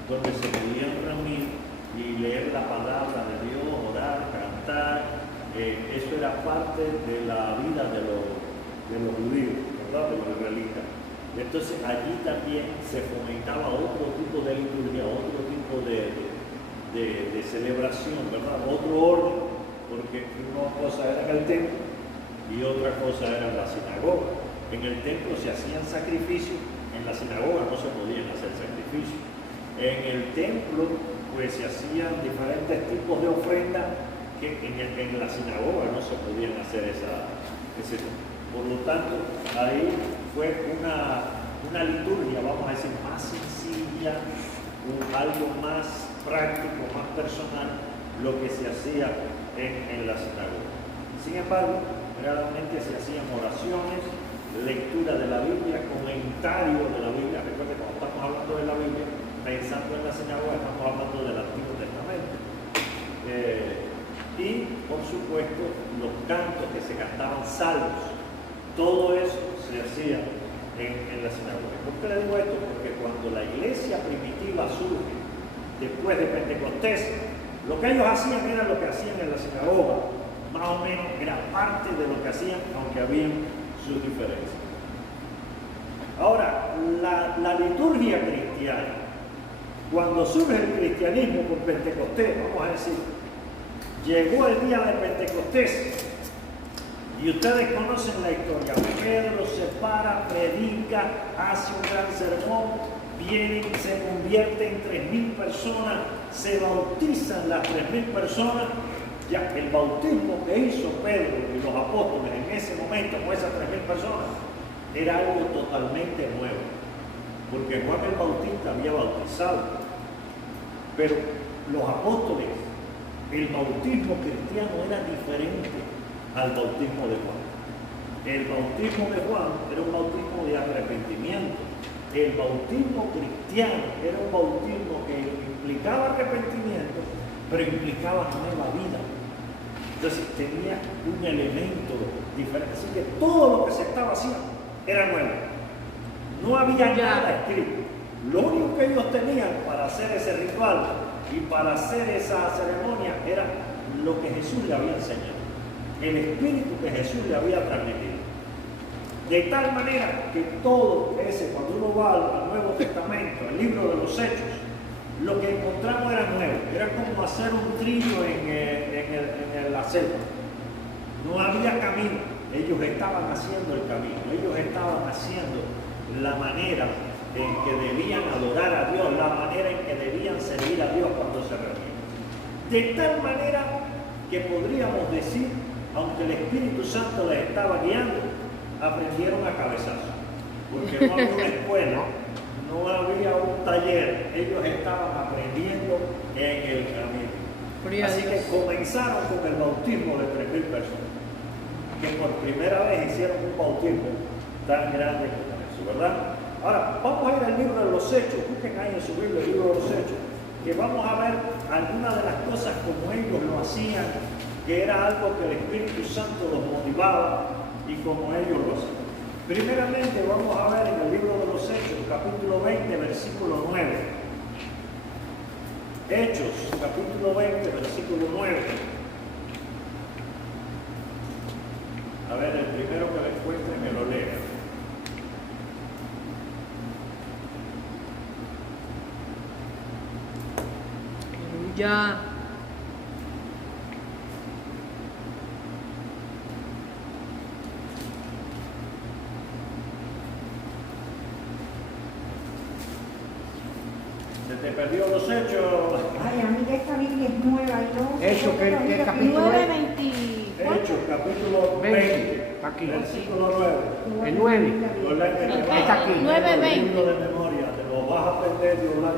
donde se podían reunir y leer la palabra de Dios, orar, cantar. Eso era parte de la vida de los judíos, ¿verdad? De los israelitas. Entonces allí también se fomentaba otro tipo de liturgia, otro tipo de celebración, ¿verdad? Otro orden, porque una cosa era en el templo y otra cosa era en la sinagoga. En el templo se hacían sacrificios, en la sinagoga no se podían hacer sacrificios. En el templo pues se hacían diferentes tipos de ofrendas que en la sinagoga no se podían hacer ese tipo. Por lo tanto, ahí fue una liturgia, vamos a decir, más sencilla, algo más práctico, más personal, lo que se hacía en la sinagoga. Sin embargo, realmente se hacían oraciones, lectura de la Biblia, comentario de la Biblia. Recuerden, cuando estamos hablando de la Biblia, pensando en la sinagoga, estamos hablando del Antiguo Testamento. Y, por supuesto, los cantos que se cantaban, salmos, todo eso se hacía en la sinagoga. ¿Por qué le digo esto? Porque cuando la iglesia primitiva surge, después de Pentecostés, lo que ellos hacían era lo que hacían en la sinagoga, más o menos era parte de lo que hacían, aunque habían sus diferencias. Ahora, la liturgia cristiana, cuando surge el cristianismo por Pentecostés, vamos a decir, llegó el día de Pentecostés, y ustedes conocen la historia. Pedro se para, predica, hace un gran sermón, vienen, se convierte en 3.000 personas, se bautizan las 3.000 personas. Ya el bautismo que hizo Pedro y los apóstoles en ese momento con esas 3.000 personas era algo totalmente nuevo, porque Juan el Bautista había bautizado, pero los apóstoles, el bautismo cristiano era diferente al bautismo de Juan. El bautismo de Juan era un bautismo de arrepentimiento. El bautismo cristiano era un bautismo que implicaba arrepentimiento, pero implicaba nueva vida. Entonces tenía un elemento diferente. Así que todo lo que se estaba haciendo era nuevo. No había nada escrito. Lo único que ellos tenían para hacer ese ritual y para hacer esa ceremonia era lo que Jesús le había enseñado, el espíritu que Jesús le había transmitido. De tal manera que todo ese, cuando uno va al Nuevo Testamento, el libro de los Hechos, lo que encontramos era nuevo. Era como hacer un trillo en la selva. No había camino. Ellos estaban haciendo el camino. Ellos estaban haciendo la manera en que debían adorar a Dios, la manera en que debían servir a Dios cuando se reunían. De tal manera que podríamos decir, aunque el Espíritu Santo les estaba guiando, aprendieron a cabezazo, porque no había una escuela, no había un taller, ellos estaban aprendiendo en el camino. Así que comenzaron con el bautismo de 3.000 personas, que por primera vez hicieron un bautismo tan grande como eso, ¿verdad? Ahora, vamos a ir al libro de los Hechos, busquen ahí en su Biblia el libro de los Hechos, que vamos a ver algunas de las cosas como ellos lo hacían, que era algo que el Espíritu Santo los motivaba y como ellos lo hacían. Primeramente vamos a ver en el libro de los Hechos, capítulo 20, versículo 9. Hechos, capítulo 20, versículo 9. A ver, el primero que lo encuentre me lo lea. Ya. Se te perdió los Hechos. Ay, a mí esta Biblia es nueva y no. Eso, ¿qué capítulo es? 9:24. Hechos, capítulo 20, Aquí. versículo 9. El 9. Está aquí. 9:20. Libro de memoria, te lo vas a aprender de hablar.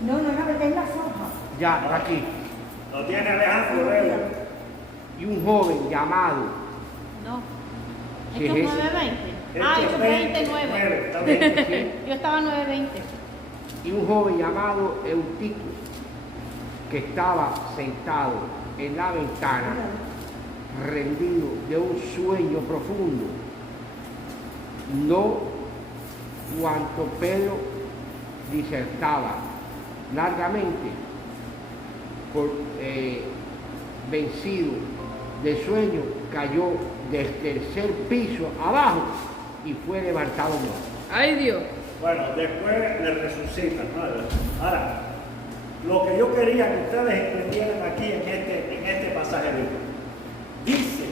No, porque es la soja. Ya, está aquí. No tiene Alejandro, Rey. y un joven llamado, No. Sí, Esto es es ese. 9:20. Este Ah, es esto es 29. Está bien. Yo estaba 9:20. y un joven llamado Eutico, que estaba sentado en la ventana, rendido de un sueño profundo. No cuanto Pedro disertaba largamente, vencido de sueño, cayó del tercer piso abajo y fue levantado muerto. ¡Ay, Dios! Bueno, después le resucitan, ¿no? Ahora, lo que yo quería que ustedes entendieran aquí en este pasaje bíblico, dice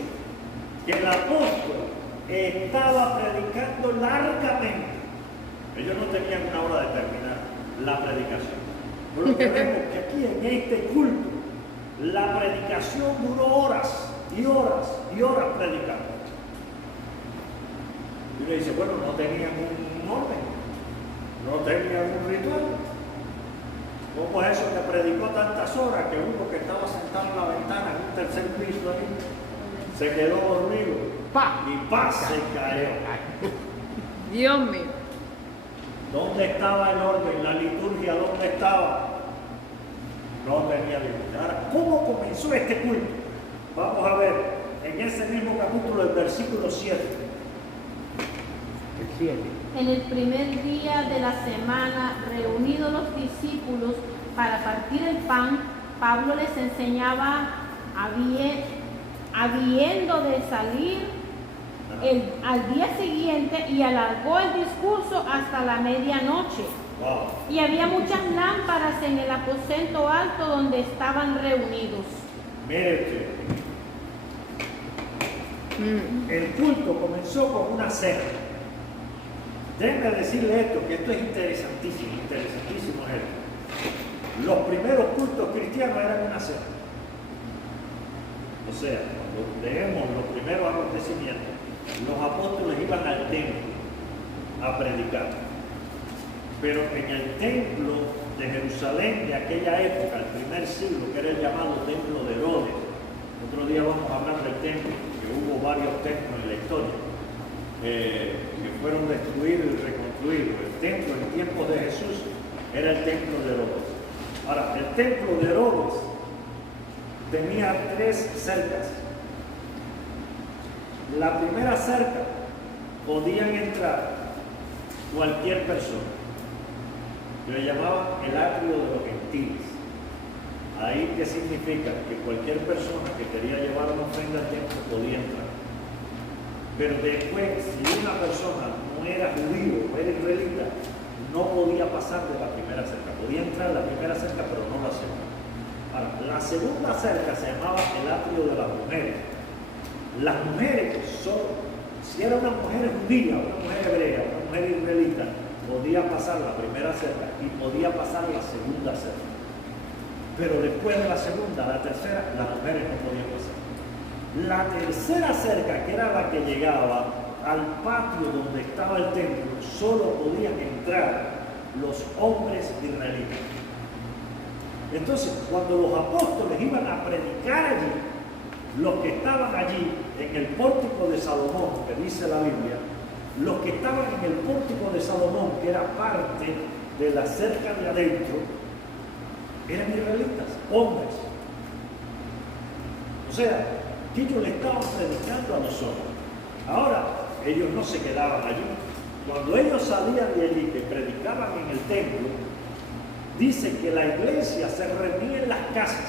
que el apóstol estaba predicando largamente. Ellos no tenían una hora determinada la predicación. Por lo que vemos que aquí en este culto, la predicación duró horas y horas y horas predicando. Y uno dice, bueno, no tenían un orden, no tenían un ritual. ¿Cómo es eso que predicó tantas horas que uno que estaba sentado en la ventana en un tercer piso ahí se quedó dormido? ¡Pa! Y ¡pa! Se cayó. Dios mío. ¿Dónde estaba el orden? La liturgia, ¿dónde estaba? No tenía liturgia. Ahora, ¿cómo comenzó este culto? Vamos a ver en ese mismo capítulo, el versículo 7. El 7. En el primer día de la semana, reunidos los discípulos para partir el pan, Pablo les enseñaba, habiendo de salir al día siguiente, y alargó el discurso hasta la medianoche. Wow. Y había muchas lámparas en el aposento alto donde estaban reunidos. Mire usted, el culto comenzó con una cena. Déjenme decirle esto, que esto es interesantísimo esto. Los primeros cultos cristianos eran una cena. O sea, cuando leemos los primeros acontecimientos, los apóstoles iban al templo a predicar. Pero en el templo de Jerusalén de aquella época, el primer siglo, que era el llamado templo de Herodes, otro día vamos a hablar del templo, que hubo varios templos en la historia, que fueron destruidos y reconstruidos. El templo en tiempos de Jesús era el templo de Herodes. Ahora, el templo de Herodes tenía 3 cercas. La primera cerca podían entrar cualquier persona. Le llamaban el atrio de los gentiles. Ahí, ¿qué significa? Que cualquier persona que quería llevar una ofrenda al templo podía entrar. Pero después, si una persona no era judío o era israelita, no podía pasar de la primera cerca. Podía entrar la primera cerca, pero no la segunda. Ahora, la segunda cerca se llamaba el atrio de las mujeres. Las mujeres, si era una mujer judía, una mujer hebrea, una mujer israelita, podía pasar la primera cerca y podía pasar la segunda cerca. Pero después de la segunda, la tercera, las mujeres no podían pasar. La tercera cerca, que era la que llegaba al patio donde estaba el templo, solo podían entrar los hombres israelitas. Entonces, cuando los apóstoles iban a predicar allí, los que estaban allí en el pórtico de Salomón, que dice la Biblia, los que estaban en el pórtico de Salomón, que era parte de la cerca de adentro, eran israelitas, hombres. O sea, que ellos le estaban predicando a nosotros. Ahora, ellos no se quedaban allí. Cuando ellos salían de allí, que predicaban en el templo, dice que la iglesia se reunía en las casas.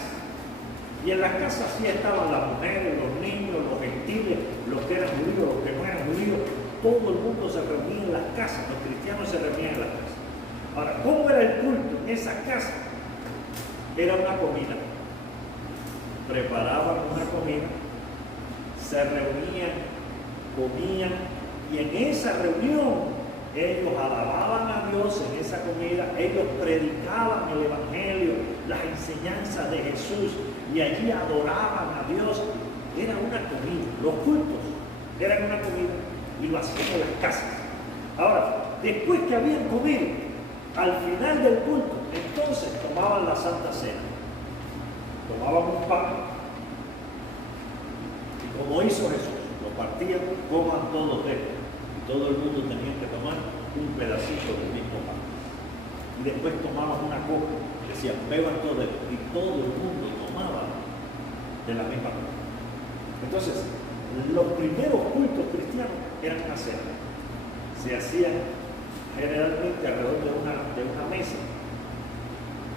Y en las casas sí estaban las mujeres, los niños, los gentiles, los que eran judíos, los que no eran judíos. Todo el mundo se reunía en las casas, los cristianos se reunían en las casas. Ahora, ¿cómo era el culto en esa casa? Era una comida. Preparaban una comida, se reunían, comían, y en esa reunión ellos alababan a Dios en esa comida, ellos predicaban el Evangelio, las enseñanzas de Jesús, y allí adoraban a Dios. Era una comida, los cultos eran una comida, y lo hacían en las casas. Ahora, después que habían comido, al final del culto, entonces tomaban la Santa Cena. Tomaban un pan como hizo Jesús, lo partían, coman todos de esto. Y todo el mundo tenía que tomar un pedacito del mismo pan. Y después tomaban una copa, decían, beban todo esto. Y todo el mundo tomaba de la misma copa. Entonces, los primeros cultos cristianos eran una cena. Se hacían generalmente alrededor de una mesa.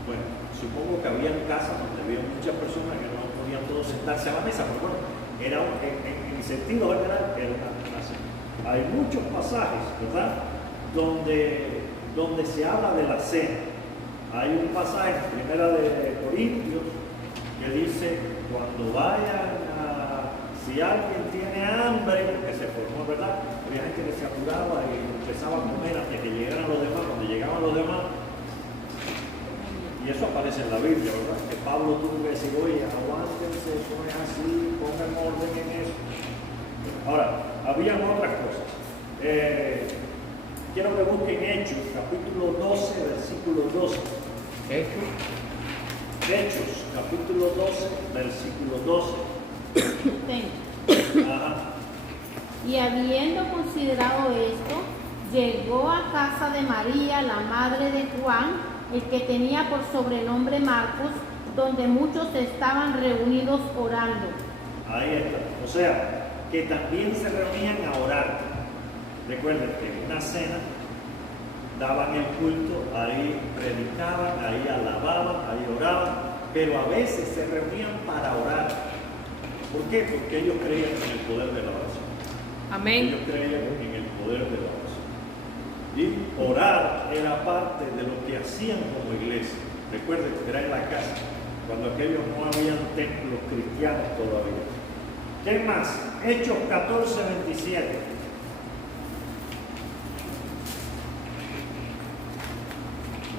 Bueno, supongo que había casas donde había muchas personas que no podían todos sentarse a la mesa, pero bueno, en sentido general era una cena. Hay muchos pasajes, ¿verdad?, donde se habla de la cena. Hay un pasaje en Primera de Corintios que dice, cuando vayan si alguien tiene hambre, porque se formó, ¿verdad? Había gente que se apuraba y empezaba a comer hasta que llegaran los demás. Cuando llegaban los demás, y eso aparece en la Biblia, ¿verdad? Que Pablo tuvo que decir, oye, aguántense, eso no es así, pongan orden en eso. Ahora, habían otras cosas. Quiero que busquen Hechos, capítulo 12, versículo 12. Hechos, capítulo 12, versículo 12. Ajá. Y habiendo considerado esto, llegó a casa de María, la madre de Juan, el que tenía por sobrenombre Marcos, donde muchos estaban reunidos orando. Ahí está. O sea, que también se reunían a orar. Recuerden que en una cena daban el culto, ahí predicaban, ahí alababan, ahí oraban, pero a veces se reunían para orar. ¿Por qué? Porque ellos creían en el poder de la oración. Amén. Ellos creían en el poder de la oración. Y orar era parte de lo que hacían como iglesia. Recuerden que era en la casa, cuando aquellos no habían templos cristianos todavía. ¿Qué más? Hechos 14, 27.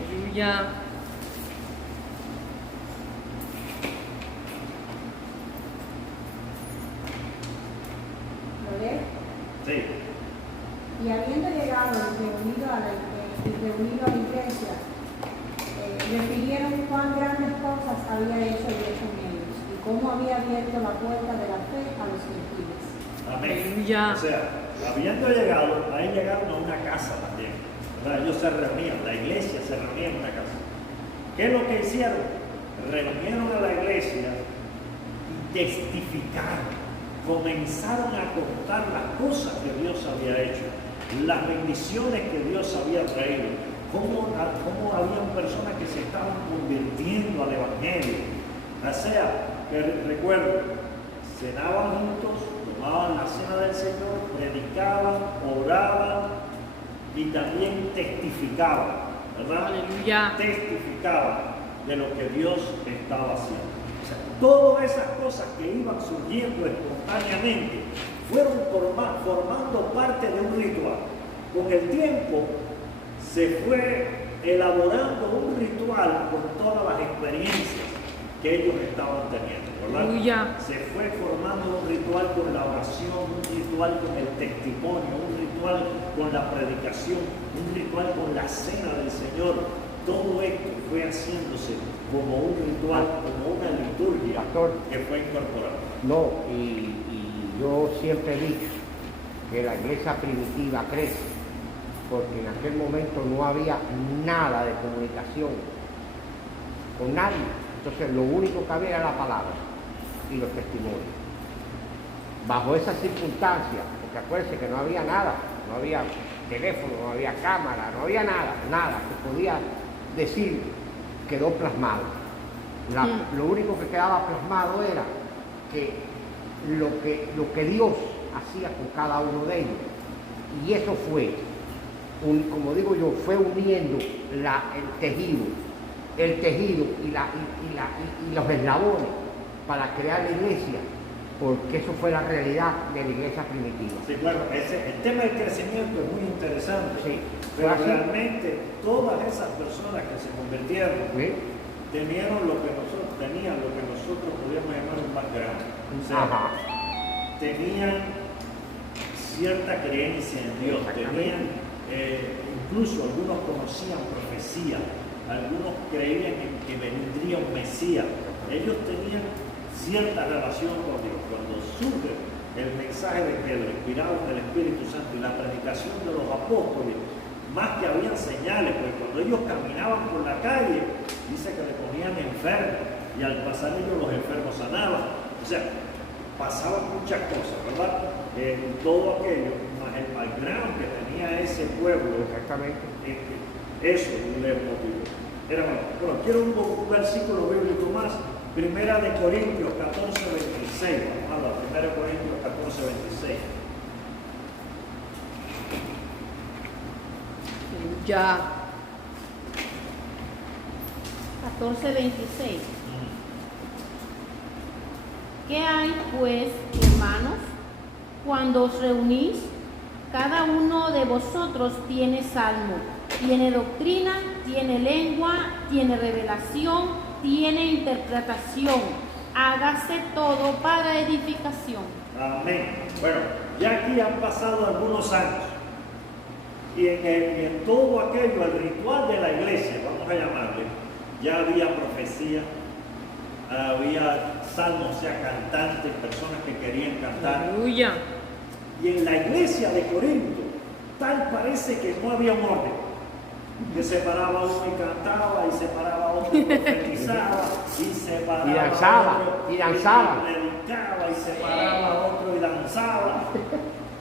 Aleluya. Sí. Y habiendo llegado y reunido a la iglesia, refirieron cuán grandes cosas había hecho Dios con ellos y cómo había abierto la puerta de la fe a los gentiles. Amén. Aleluya. O sea, habiendo llegado, ahí llegaron a una casa también, ¿verdad? Ellos se reunían, la iglesia se reunía en una casa. ¿Qué es lo que hicieron? Reunieron a la iglesia y testificaron. Comenzaron a contar las cosas que Dios había hecho, las bendiciones que Dios había traído, cómo habían personas que se estaban convirtiendo al Evangelio. O sea, que recuerden, cenaban juntos, tomaban la cena del Señor, predicaban, oraban y también testificaban, ¿verdad? Aleluya. Testificaban de lo que Dios estaba haciendo. O sea, todas esas cosas que iban surgiendo espontáneamente fueron formando parte de un ritual. Con el tiempo se fue elaborando un ritual con todas las experiencias que ellos estaban teniendo, ¿verdad? Aleluya. Se fue formando un ritual con la oración, un ritual con el testimonio, un ritual con la predicación, un ritual con la cena del Señor. Todo esto fue haciéndose como un ritual, como una liturgia, Pastor, que fue incorporada. no, y yo siempre he dicho que la iglesia primitiva crece porque en aquel momento no había nada de comunicación con nadie. Entonces lo único que había era la palabra y los testimonios. Bajo esas circunstancias, porque acuérdense que no había nada, no había teléfono, no había cámara, no había nada que podía decir, quedó plasmado. Lo único que quedaba plasmado era que lo que Dios hacía con cada uno de ellos. Y eso fue, como digo yo, fue uniendo el tejido y los eslabones para crear la iglesia, porque eso fue la realidad de la iglesia primitiva. Sí, claro, el tema del crecimiento es muy interesante, Sí, pero fue así. realmente todas esas personas que se convirtieron ¿Sí? tenían lo que nosotros podríamos llamar un background. O sea, Ajá. tenían cierta creencia en Dios, tenían, incluso algunos conocían profecía, algunos creían en que vendría un Mesías. Ellos tenían cierta relación con Dios. Cuando surge el mensaje de Pedro, inspirado en el Espíritu Santo, y la predicación de los apóstoles, más que habían señales, porque cuando ellos caminaban por la calle, dice que le ponían enfermos, y al pasar ellos los enfermos sanaban. O sea, pasaban muchas cosas, ¿verdad? Todo aquello, más el background que tenía ese pueblo, Exactamente. eso le motivó. Bueno, quiero un versículo bíblico más. Primera de Corintios 14:26. Vamos a la Primera de Corintios 14:26. Ya. 14:26. ¿Qué hay pues, hermanos? Cuando os reunís, cada uno de vosotros tiene salmo, tiene doctrina, tiene lengua, tiene revelación, tiene interpretación. Hágase todo para edificación. Amén. Bueno, ya aquí han pasado algunos años. Y en todo aquello, el ritual de la iglesia, vamos a llamarle, ya había profecía, había salmos, o sea, cantantes, personas que querían cantar. Aleluya. Y en la iglesia de Corinto, tal parece que no había un orden. Que se paraba uno y cantaba, y se paraba otro y profetizaba, y se paraba Y danzaba, otro y danzaba. y predicaba, y se paraba otro y danzaba.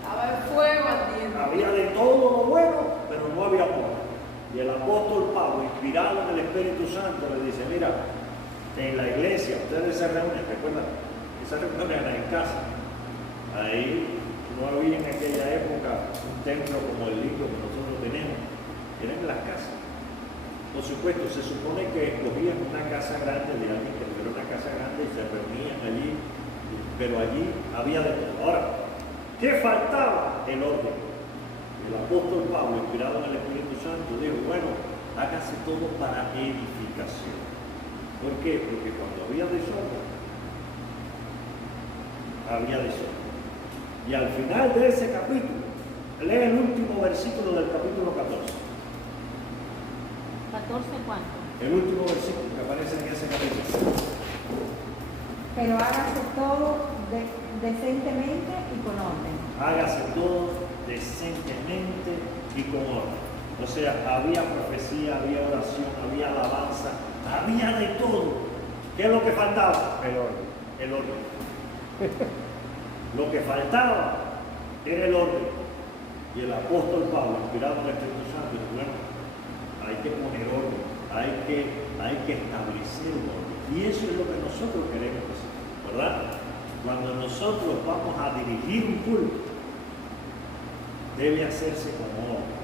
Estaba el fuego ardiendo. Había de todo lo bueno, pero no había amor. Y el apóstol Pablo, inspirado en el Espíritu Santo, le dice, mira, en la iglesia ustedes se reúnen, recuerdan, esas reuniones eran en casa. Ahí no había en aquella época un templo como el lindo que nosotros tenemos, eran en las casas. Por supuesto, se supone que escogían una casa grande de alguien que tuviera una casa grande y se reunían allí, pero allí había de todo. Ahora, ¿qué faltaba? El orden. El apóstol Pablo, inspirado en el Espíritu Santo, dijo, bueno, hágase todo para edificación. ¿Por qué? Porque cuando había desorden, había desorden. Y al final de ese capítulo, lee el último versículo del capítulo 14. ¿14 cuánto? El último versículo que aparece en ese capítulo. Pero hágase todo decentemente y con orden. Hágase todo decentemente y con orden. O sea, había profecía, había oración, había alabanza, había de todo. ¿Qué es lo que faltaba? El orden. El orden. Lo que faltaba era el orden. Y el apóstol Pablo, inspirado en el Espíritu Santo, dijo, bueno, hay que poner orden, hay que establecer un orden. Y eso es lo que nosotros queremos hacer, ¿verdad? Cuando nosotros vamos a dirigir un culto, debe hacerse como orden.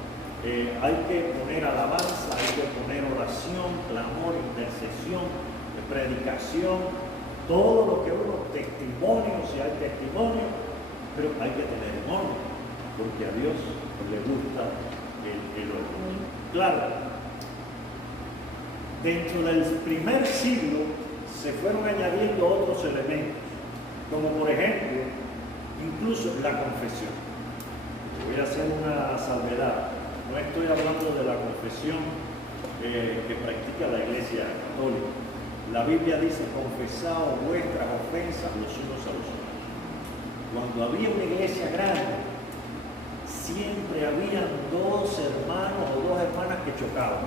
Hay que poner alabanza, hay que poner oración, clamor, intercesión, predicación, todo lo que uno, testimonio, si hay testimonio, pero hay que tener un orden, porque a Dios le gusta el orden. Claro, dentro del primer siglo se fueron añadiendo otros elementos, como por ejemplo, incluso la confesión. Voy a hacer una salvedad. No estoy hablando de la confesión que practica la Iglesia Católica. La Biblia dice, confesaos vuestras ofensas los unos a los otros. Cuando había una iglesia grande, siempre habían dos hermanos o dos hermanas que chocaban.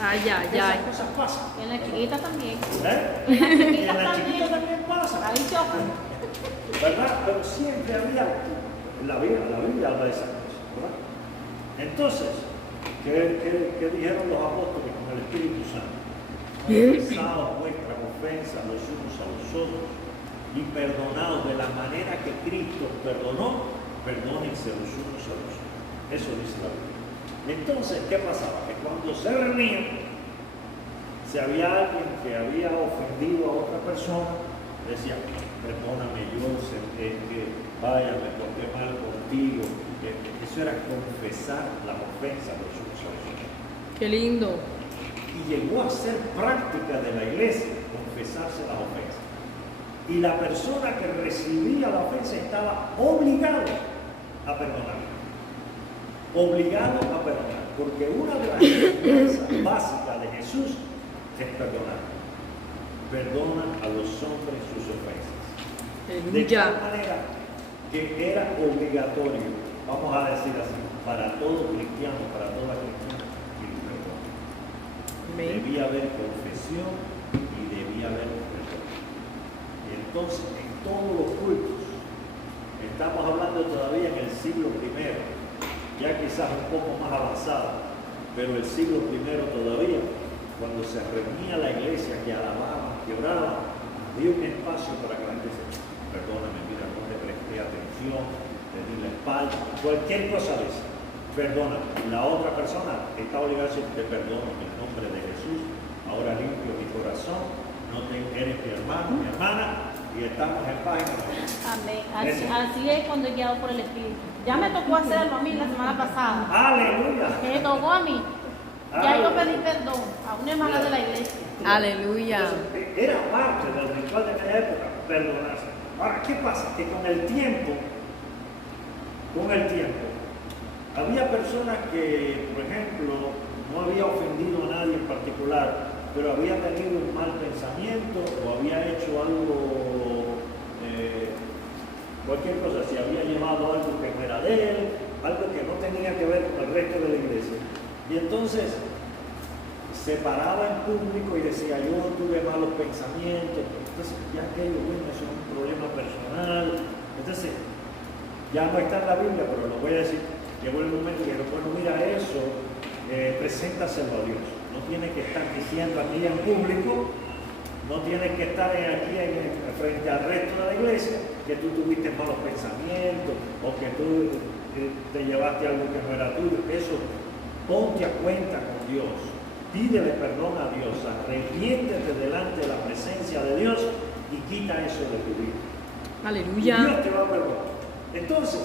Ay, ay, Esas ay. cosas pasan. En la chiquita también. ¿Eh? Y en la chiquita también pasa. Ahí chocan. ¿Verdad? Pero siempre había, la Biblia habla de esas cosas, ¿verdad? Entonces, ¿qué dijeron los apóstoles con el Espíritu Santo? Confesaos vuestras ofensas los unos a los otros y perdonaos de la manera que Cristo perdonó, perdónense los unos a los otros. Eso dice la Biblia. Entonces, ¿qué pasaba? Que cuando se reunían, si había alguien que había ofendido a otra persona, decía, perdóname, yo sé que vaya, me porté mal contigo. Eso era confesar las ofensas los unos a los otros. Qué lindo. Y llegó a ser práctica de la iglesia confesarse las ofensas. Y la persona que recibía la ofensa estaba obligado a perdonar. Obligado a perdonar. Porque una de las enseñanzas básicas de Jesús es perdonar. Perdona a los hombres sus ofensas. De Aleluya. tal manera que era obligatorio, vamos a decir así, para todo cristiano, para toda cristiana, el perdón. Amén. Debía haber confesión y debía haber perdón. Y entonces, en todos los cultos, estamos hablando todavía en el siglo I, ya quizás un poco más avanzado, pero el siglo I todavía, cuando se reunía la iglesia, que alababan, que oraban, había un espacio para que la gente se perdóname, mira, no te presté atención, te di la espalda, cualquier cosa de esa, perdóname. La otra persona está obligada a decir, te perdono en el nombre de Jesús, ahora limpio mi corazón, no te eres mi hermano, mi hermana, y estamos en paz. Amén. Así es cuando es guiado por el Espíritu. Ya me tocó hacerlo a mí la semana pasada. Aleluya. Me tocó a mí. Ya yo pedí perdón a una hermana de la iglesia. Aleluya. Entonces, era parte del ritual de aquella época, perdonarse. Ahora, ¿qué pasa? Que con el tiempo, había personas que, por ejemplo, no había ofendido a nadie en particular, pero había tenido un mal pensamiento o había hecho algo, cualquier cosa, si había llevado algo que no era de él, algo que no tenía que ver con el resto de la iglesia. Y entonces se paraba en público y decía, yo tuve malos pensamientos, entonces ya aquello, bueno, eso es un problema personal. Entonces, ya no está en la Biblia, pero lo voy a decir, llegó el momento que, bueno, mira eso, preséntaselo a Dios. No tienes que estar diciendo aquí en público, no tienes que estar aquí frente al resto de la iglesia que tú tuviste malos pensamientos o que tú te llevaste algo que no era tuyo. Eso, ponte a cuenta con Dios, pídele perdón a Dios, arrepiéntete delante de la presencia de Dios y quita eso de tu vida. Y Aleluya. Dios te va a perdonar. Entonces,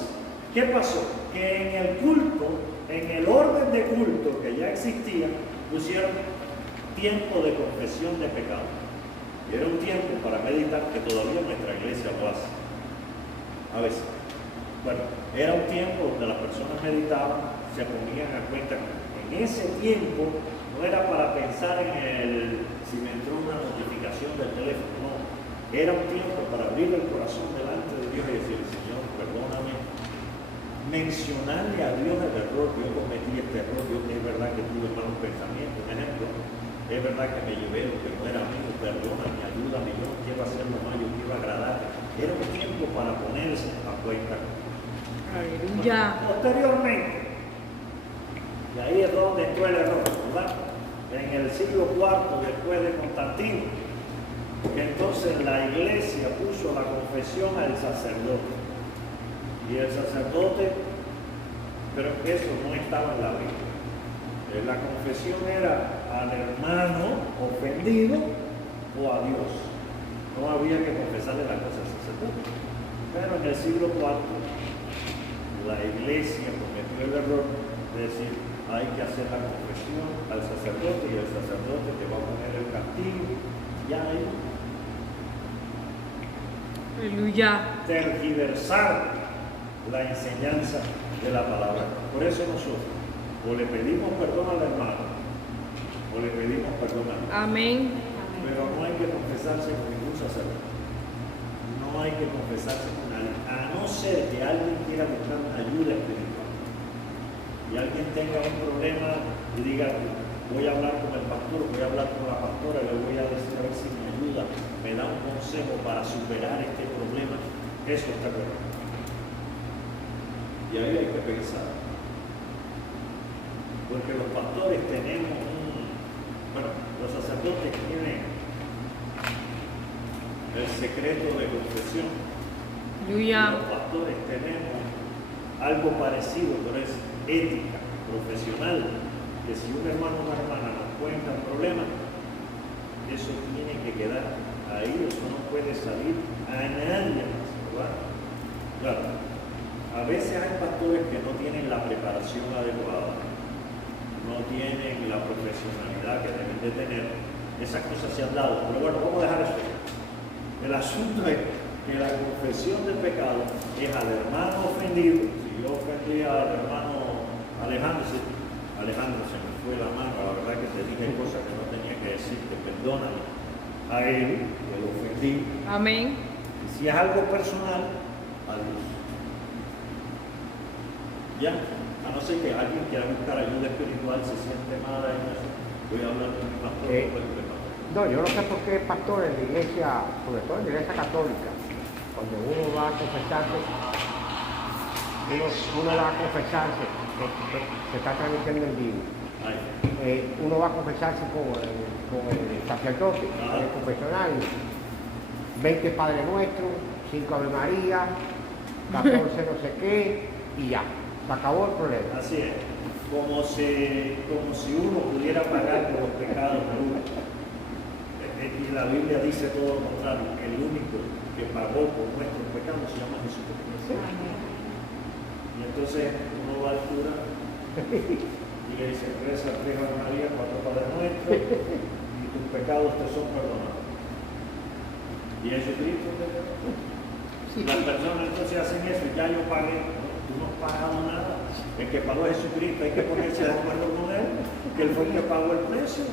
¿qué pasó? Que en el culto, en el orden de culto que ya existía, pusieron tiempo de confesión de pecado. Y era un tiempo para meditar, que todavía nuestra iglesia lo hace. A veces. Bueno, era un tiempo donde las personas meditaban, se ponían a cuenta. En ese tiempo no era para pensar en si me entró una notificación del teléfono, no. Era un tiempo para abrir el corazón delante de Dios y decir, Señor, perdóname. Mencionarle a Dios el error, yo cometí este error, yo es verdad que tuve malos pensamientos, por ejemplo, es verdad que me llevé lo que no era mío, perdóname, ayúdame, yo no quiero hacerlo más, yo quiero agradarte. Era un tiempo para ponerse a cuenta. Aleluya. Posteriormente, y ahí es donde entró el error, ¿verdad? En el siglo IV después de Constantino, que entonces la iglesia puso la confesión al sacerdote. Y el sacerdote, pero eso no estaba en la Biblia. La confesión era al hermano ofendido o a Dios. No había que confesarle la cosa al sacerdote. Pero en el siglo IV, la iglesia cometió el error de decir, hay que hacer la confesión al sacerdote y el sacerdote te va a poner el castigo. Ya hay Aleluya. tergiversar la enseñanza de la palabra. Por eso nosotros o le pedimos perdón al hermano o le pedimos perdón a Dios. Amén. Pero no hay que confesarse con ningún sacerdote. No hay que confesarse con nadie, a no ser que alguien quiera buscar una ayuda espiritual. Y alguien tenga un problema y diga, voy a hablar con el pastor, voy a hablar con la pastora, le voy a decir a ver si me ayuda, me da un consejo para superar este problema. Eso está correcto. Y ahí hay que pensar. Porque los pastores tenemos los sacerdotes tienen el secreto de confesión. Aleluya. Los pastores tenemos algo parecido, pero es ética profesional, que si un hermano o una hermana nos cuenta un problema, eso tiene que quedar ahí, eso no puede salir a nadie más, ¿verdad? Claro, a veces hay pastores que no tienen la preparación adecuada, no tienen la profesionalidad que deben de tener, esas cosas se han dado, pero bueno, vamos a dejar eso. El asunto es que la confesión del pecado es al hermano ofendido. Si yo ofendí al hermano Alejandro, se me fue la mano, la verdad que te dije cosas que no tenía que decirte, perdóname a él, que lo ofendí. Amén. Y si es algo personal, a Dios. Ya, a no ser que alguien quiera buscar ayuda espiritual, se siente mal en eso. Voy a hablar con mi pastor. No, yo no sé por qué pastor en la iglesia, sobre todo en la iglesia católica, cuando uno va a confesarse, uno va a confesarse, se está transmitiendo en vivo. Uno va a confesarse con el sacerdote, en el confesionario. 20 Padre Nuestro, 5 Ave María, 14 no sé qué, y ya, se acabó el problema. Así es, como si uno pudiera pagar por los pecados de uno. Y la Biblia dice todo lo contrario, que el único que pagó por nuestros pecados se llama Jesucristo. Y entonces uno va al cura y le dice, reza 3 Ave María, 4 Padre Nuestro, y tus pecados te son perdonados. Y Jesucristo te perdonó. Las personas entonces hacen eso, ya yo pagué, no, tú no has pagado nada. El que pagó es Jesucristo, hay que ponerse de acuerdo con él, que él fue el que pagó el precio.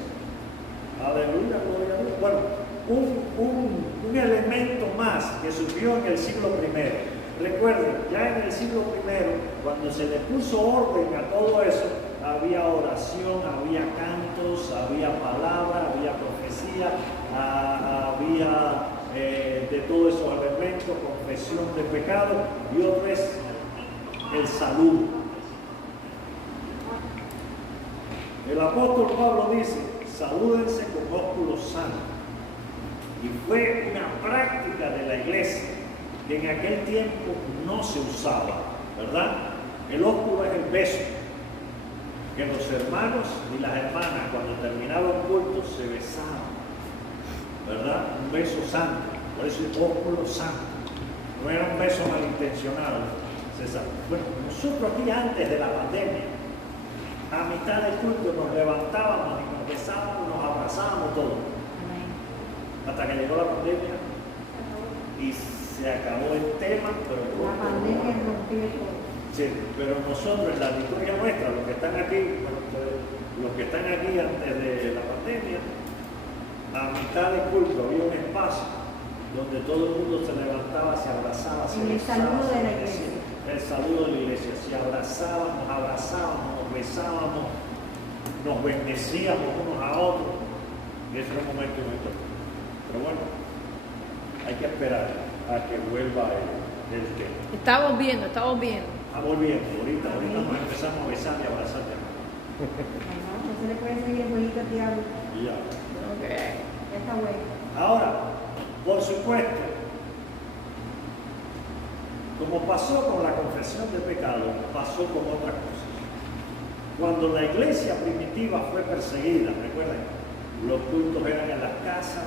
Aleluya, gloria a Dios. Bueno, un elemento más que surgió en el siglo I. Recuerden, ya en el siglo I, cuando se le puso orden a todo eso, había oración, había cantos, había palabra, había profecía, había de todos esos elementos, confesión de pecado, y otro es el saludo. El apóstol Pablo dice, salúdense con ósculo santo. Y fue una práctica de la iglesia que en aquel tiempo no se usaba, ¿verdad? El ósculo es el beso, que los hermanos y las hermanas cuando terminaban un culto se besaban, ¿verdad? Un beso santo, por eso es ósculo santo. No era un beso malintencionado, César. Bueno, nosotros aquí antes de la pandemia, a mitad del culto nos levantábamos y nos besábamos, nos abrazábamos todos. Hasta que llegó la pandemia y se acabó el tema, pero La pandemia rompió todo. sí, pero nosotros en la liturgia nuestra, los que están aquí, antes de la pandemia, a mitad del culto había un espacio donde todo el mundo se levantaba, se abrazaba, se En el besaba, saludo de la se iglesia. besaba. El saludo de la iglesia, se abrazábamos, nos besábamos, nos bendecíamos unos a otros. Y ese era un momento muy importante. Pero bueno, hay que esperar a que vuelva el tema. Estamos viendo, estamos viendo. Volviendo, ahorita nos empezamos a besar y a abrazar ya. No se le puede seguir el jueguito al diablo. Y ya. Ok. Ya está bueno. Ahora, por supuesto, como pasó con la confesión de pecado, pasó con otras cosas. Cuando la iglesia primitiva fue perseguida, recuerden, los cultos eran en las casas,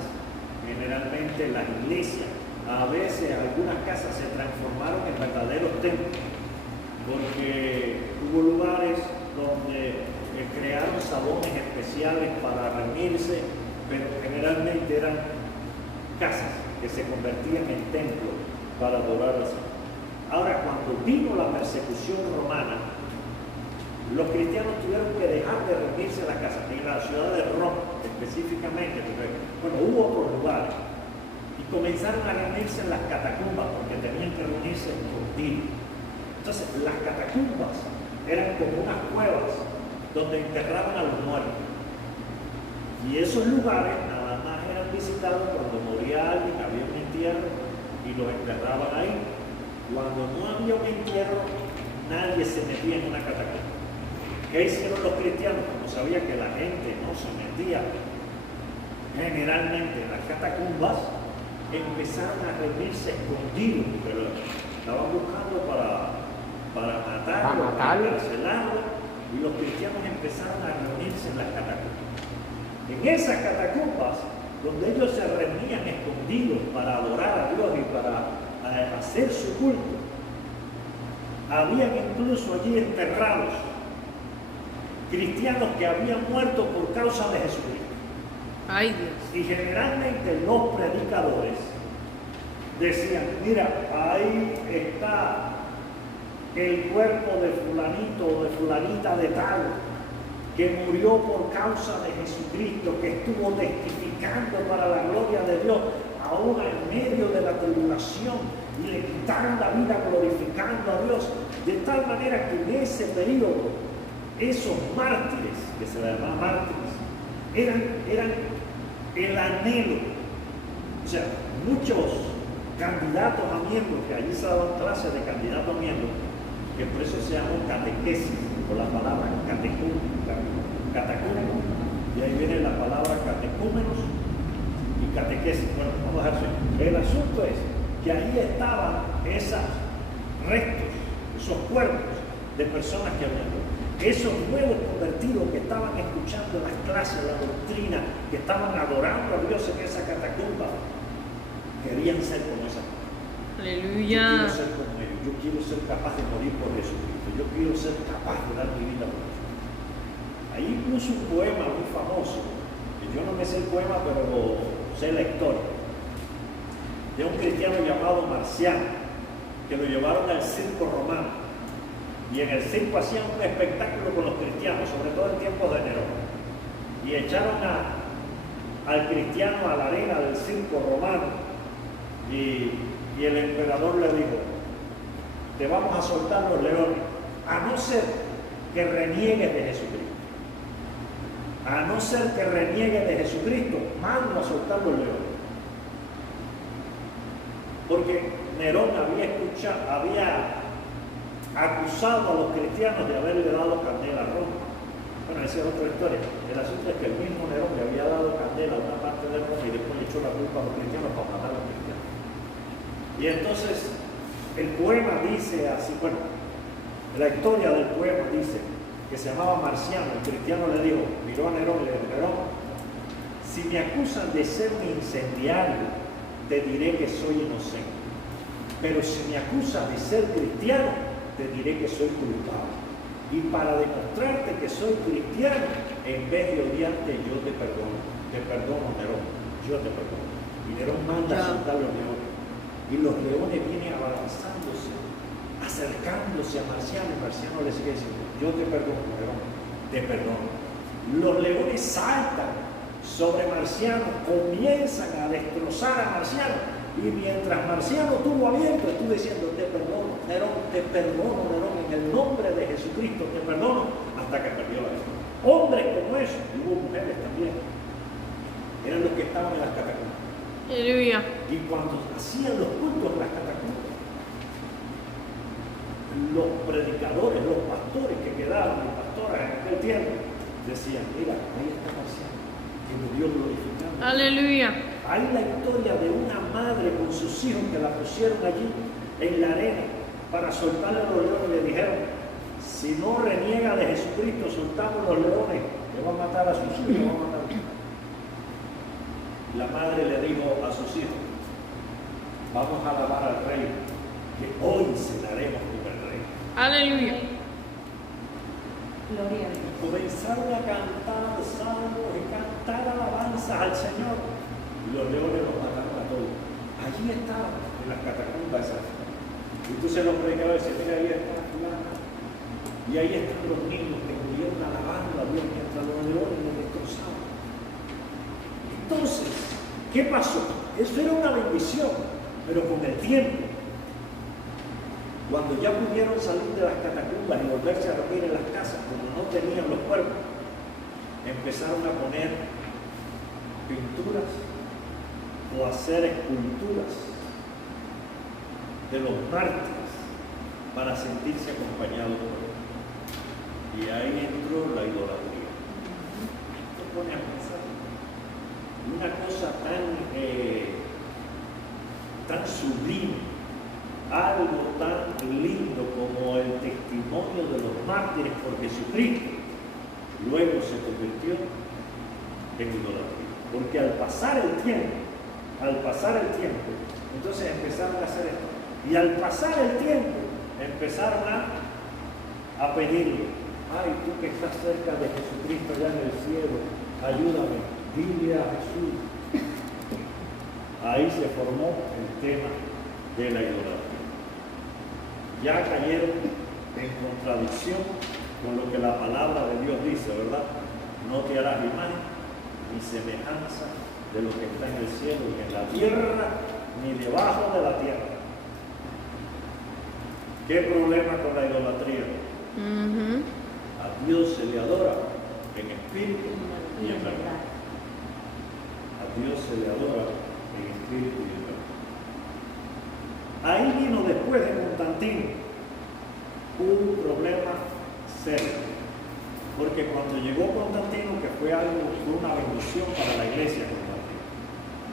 generalmente en las iglesias, a veces algunas casas se transformaron en verdaderos templos, porque hubo lugares donde crearon salones especiales para reunirse, pero generalmente eran casas que se convertían en templos para adorar al Señor. Ahora, cuando vino la persecución romana, los cristianos tuvieron que dejar de reunirse en las casas, en la ciudad de Roma específicamente, porque, bueno, hubo otros lugares, y comenzaron a reunirse en las catacumbas, porque tenían que reunirse en continuo. Entonces, las catacumbas eran como unas cuevas donde enterraban a los muertos. Y esos lugares nada más eran visitados cuando moría alguien, había un entierro y los enterraban ahí. Cuando no había un entierro, nadie se metía en una catacumba. ¿Qué hicieron los cristianos? Como sabían que la gente no se metía generalmente en las catacumbas, empezaron a reunirse escondidos, porque estaban buscando para matarlo, para encarcelarlo, y los cristianos empezaron a reunirse en las catacumbas. En esas catacumbas, donde ellos se reunían escondidos para adorar a Dios y para hacer su culto, habían incluso allí enterrados cristianos que habían muerto por causa de Jesucristo. Ay, Dios. Y generalmente los predicadores decían, mira, ahí está el cuerpo de fulanito o de fulanita de tal, que murió por causa de Jesucristo, que estuvo testificando para la gloria de Dios, ahora en medio de la tribulación, y le quitaron la vida glorificando a Dios. De tal manera que en ese periodo, esos mártires, que se les llama mártires, eran el anhelo. O sea, muchos candidatos a miembros, que allí se daban clases de candidatos a miembros, que por eso se llamó catequesis, por la palabra catecúmenos, y ahí viene la palabra catecúmenos y catequesis. Bueno, vamos a ver. El asunto es que ahí estaban esos restos, esos cuerpos de personas que habían muerto. Esos nuevos convertidos que estaban escuchando las clases, la doctrina, que estaban adorando a Dios en esa catacumba, querían ser como esa gente. Aleluya. Yo quiero ser como ellos, yo quiero ser capaz de morir por Jesucristo, yo quiero ser capaz de dar mi vida por Jesús. Ahí incluso un poema muy famoso, que yo no me sé el poema, pero sé la historia, de un cristiano llamado Marciano, que lo llevaron al circo romano. Y en el circo hacían un espectáculo con los cristianos, sobre todo en tiempos de Nerón. Y echaron al cristiano a la arena del circo romano. Y el emperador le dijo: te vamos a soltar los leones, a no ser que reniegues de Jesucristo. A no ser que reniegues de Jesucristo, mando a soltar los leones. Porque Nerón había acusado a los cristianos de haberle dado candela a Roma. Bueno, esa es otra historia. El asunto es que el mismo Nerón le había dado candela a una parte de Roma y después le echó la culpa a los cristianos para matar a los cristianos. Y entonces el poema dice así, bueno, la historia del poema dice que se llamaba Marciano. El cristiano le dijo, miró a Nerón y le dijo: Nerón, si me acusan de ser un incendiario, te diré que soy inocente. Pero si me acusan de ser cristiano, te diré que soy culpable. Y para demostrarte que soy cristiano, en vez de odiarte, yo te perdono. Te perdono, Nerón, yo te perdono. Y Nerón manda a soltar los leones. Y los leones vienen avanzándose, acercándose a Marciano, y Marciano le sigue diciendo: yo te perdono, Nerón, te perdono. Los leones saltan sobre Marciano, comienzan a destrozar a Marciano. Y mientras Marciano tuvo abierto, estuvo diciendo: te perdono, Nerón, en el nombre de Jesucristo, te perdono, hasta que perdió la vida. Hombres como esos, y hubo mujeres también, eran los que estaban en las catacumbas. Aleluya. Y cuando hacían los cultos en las catacumbas, los predicadores, los pastores que quedaban, las pastoras en aquel tiempo, decían: mira, ahí está Marciano, que murió glorificado. Aleluya. Hay la historia de una madre con sus hijos que la pusieron allí en la arena para soltarle a los leones. Le dijeron: si no reniega de Jesucristo, soltamos los leones, le van a matar a sus hijos, le van a matar a sus hijos. La madre le dijo a sus hijos: vamos a alabar al rey, que hoy cenaremos con el rey. Aleluya. Gloria a Dios. Comenzaron a cantar salmos y cantar alabanzas al Señor. Y los leones los mataron a todos. Allí estaban, en las catacumbas esas. Y entonces los predicadores decían: mira, ahí está fulana. Y ahí están los niños que murieron alabando a Dios mientras los leones los destrozaban. Entonces, ¿qué pasó? Eso era una bendición, pero con el tiempo, cuando ya pudieron salir de las catacumbas y volverse a reunir en las casas, como no tenían los cuerpos, empezaron a poner pinturas o hacer esculturas de los mártires para sentirse acompañados por Dios. Y ahí entró la idolatría. Esto pone a pensar una cosa tan sublime, algo tan lindo como el testimonio de los mártires por Jesucristo, luego se convirtió en idolatría. Porque al pasar el tiempo, entonces empezaron a hacer esto. Y al pasar el tiempo, empezaron a pedirle: ay, tú que estás cerca de Jesucristo allá en el cielo, ayúdame, dile a Jesús. Ahí se formó el tema de la idolatría. Ya cayeron en contradicción con lo que la palabra de Dios dice, ¿verdad? No te harás imagen ni semejanza de lo que está en el cielo, ni en la tierra, ni debajo de la tierra. ¿Qué problema con la idolatría? Ujú. A Dios se le adora en espíritu y en verdad. A Dios se le adora en espíritu y en verdad. Ahí vino después de Constantino un problema serio. Porque cuando llegó Constantino, que fue una bendición para la iglesia Constantino.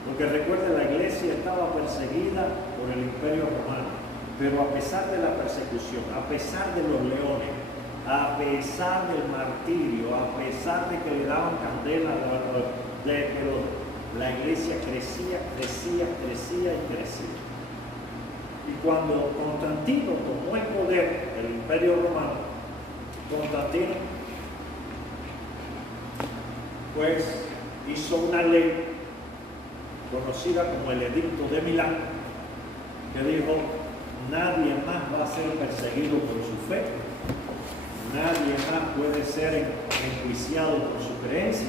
Porque recuerden, la iglesia estaba perseguida por el Imperio Romano. Pero a pesar de la persecución, a pesar de los leones, a pesar del martirio, a pesar de que le daban candela, la iglesia crecía y crecía. Y cuando Constantino tomó el poder, el Imperio Romano, Constantino pues hizo una ley conocida como el Edicto de Milán, que dijo: nadie más va a ser perseguido por su fe, nadie más puede ser enjuiciado por su creencia,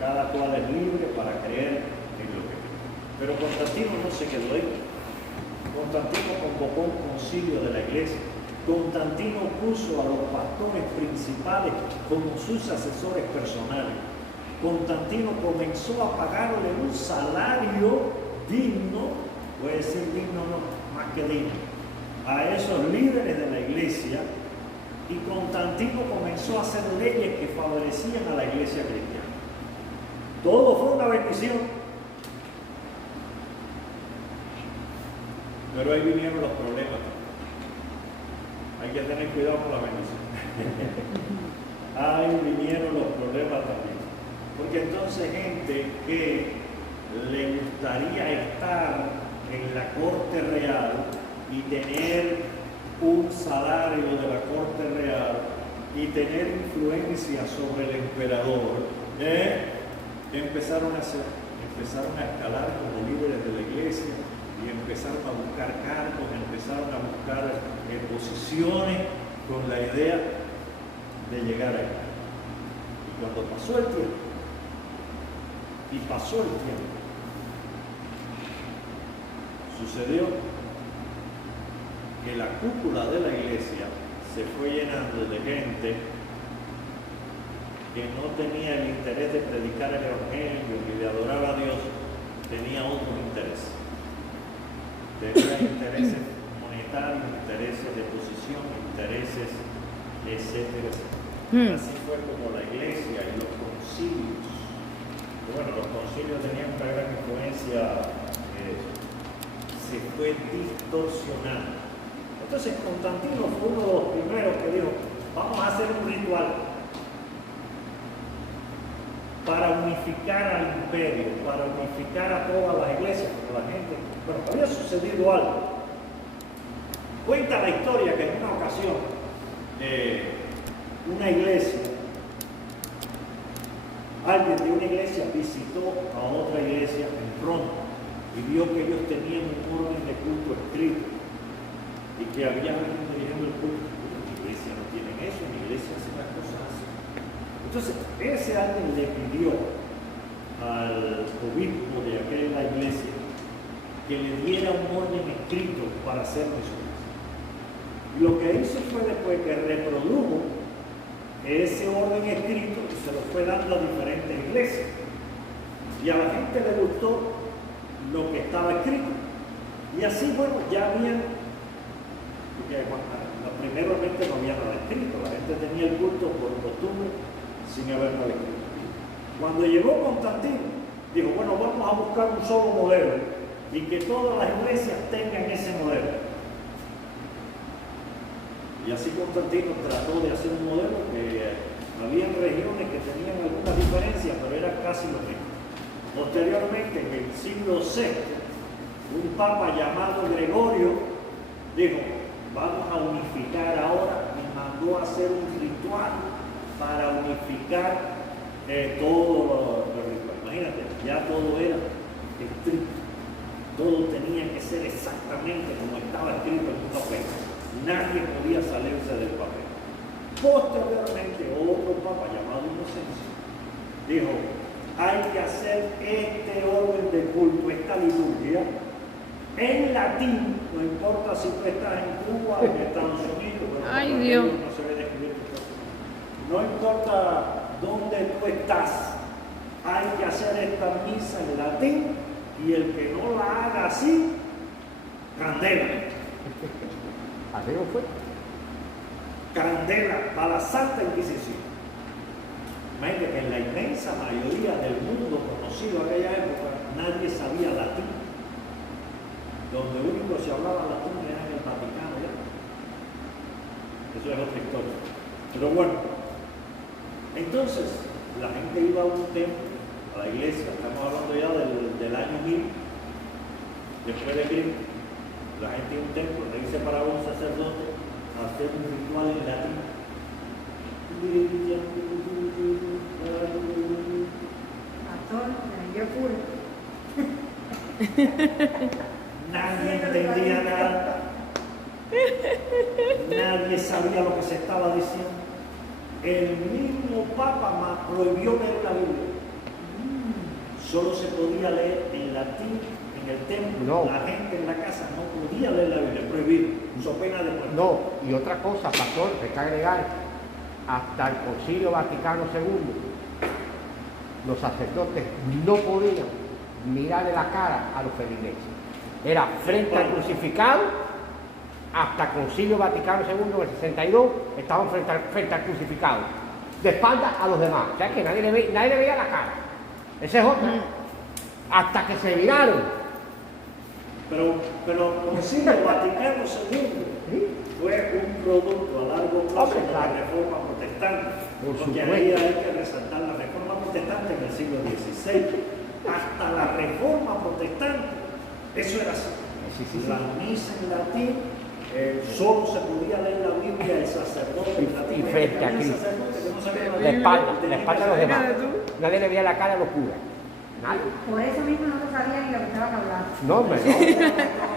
cada cual es libre para creer en lo que cree. Pero Constantino no se quedó ahí. Constantino convocó un concilio de la iglesia. Constantino puso a los pastores principales como sus asesores personales. Constantino comenzó a pagarle un salario digno, puede ser digno no, más que digno, a esos líderes de la iglesia, y Constantino comenzó a hacer leyes que favorecían a la iglesia cristiana. Todo fue una bendición. Pero ahí vinieron los problemas. Hay que tener cuidado con la bendición. Ahí vinieron los problemas también. Porque entonces gente que le gustaría estar en la corte real y tener un salario de la corte real y tener influencia sobre el emperador, empezaron a escalar como líderes de la iglesia y empezaron a buscar cargos, empezaron a buscar posiciones con la idea de llegar ahí. Y cuando pasó el tiempo, sucedió que la cúpula de la iglesia se fue llenando de gente que no tenía el interés de predicar el evangelio y de adorar a Dios, tenía otros intereses. Tenía intereses monetarios, intereses de posición, intereses, etcétera, etcétera. Así fue como la iglesia y los concilios. Bueno, los concilios tenían una gran influencia, se fue distorsionando. Entonces Constantino fue uno de los primeros que dijo: vamos a hacer un ritual para unificar al imperio, para unificar a todas las iglesias, porque la gente, bueno, había sucedido algo. Cuenta la historia que en una ocasión una iglesia, alguien de una iglesia visitó a otra iglesia en Roma y vio que ellos tenían un orden de culto escrito y que había alguien dirigiendo el culto. Mi iglesia no tiene eso, mi iglesia hace las cosas así. Entonces, ese alguien le pidió al obispo de aquella iglesia que le diera un orden escrito para hacer misiones. Y lo que hizo fue después que reprodujo ese orden escrito y se lo fue dando a diferentes iglesias. Y a la gente le gustó lo que estaba escrito. Y así, bueno, ya habían, porque primeramente no había nada escrito, la gente tenía el culto por costumbre sin haber nada escrito. Cuando llegó Constantino, dijo: bueno, vamos a buscar un solo modelo y que todas las iglesias tengan ese modelo. Y así Constantino trató de hacer un modelo que había regiones que tenían algunas diferencias, pero era casi lo mismo. Posteriormente, en el siglo VI, un papa llamado Gregorio dijo: vamos a unificar ahora, y mandó a hacer un ritual para unificar todo lo ritual. Imagínate, ya todo era estricto, todo tenía que ser exactamente como estaba escrito en un papel. Nadie podía salirse del papel. Posteriormente, otro papa llamado Inocencio dijo: hay que hacer este orden de culto, esta liturgia, en latín, no importa si tú estás en Cuba, en Estados Unidos, pero Ay, por Dios. ejemplo, no se ve describir tu cosa. No importa dónde tú estás, hay que hacer esta misa en latín y el que no la haga así, candela. Así no fue. Candela para la Santa Inquisición. Imagínate que en la inmensa mayoría del mundo conocido en aquella época nadie sabía latín. Donde único se hablaba latín era en el Vaticano ya. Eso es otra historia. Pero bueno, entonces la gente iba a un templo, a la iglesia, estamos hablando ya del año 1000, después de Cristo. La gente iba a un templo, ahí se paraba un sacerdote a hacer un ritual en latín. Pastor, yo curo. Nadie entendía nada. Nadie sabía lo que se estaba diciendo. El mismo Papa prohibió leer la Biblia. Solo se podía leer en latín en el templo. No. La gente en la casa no podía leer la Biblia, prohibido, so pena de muerte. No, y otra cosa, pastor, hay que agregar, hasta el Concilio Vaticano II, los sacerdotes no podían mirarle la cara a los feligreses. Era frente al crucificado, hasta el Concilio Vaticano II en el 62, estaban frente al crucificado, de espaldas a los demás. O sea que nadie le veía la cara. Esa es otra. Hasta que se viraron. Pero el Concilio Vaticano II fue un producto a largo plazo de la Reforma Protestante. Por Porque supuesto. ahí hay que resaltar la Reforma Protestante en el siglo XVI. Hasta la Reforma Protestante, eso era así. Sí. La misa en latín, solo se podía leer la Biblia el sacerdote en latín. Y frente a Había Cristo. sacerdotes que no sabían La latín. espalda a los demás. Nadie le veía la cara a los curas. Nadie. Por eso mismo no se sabía ni lo que estaban hablando. No, hombre,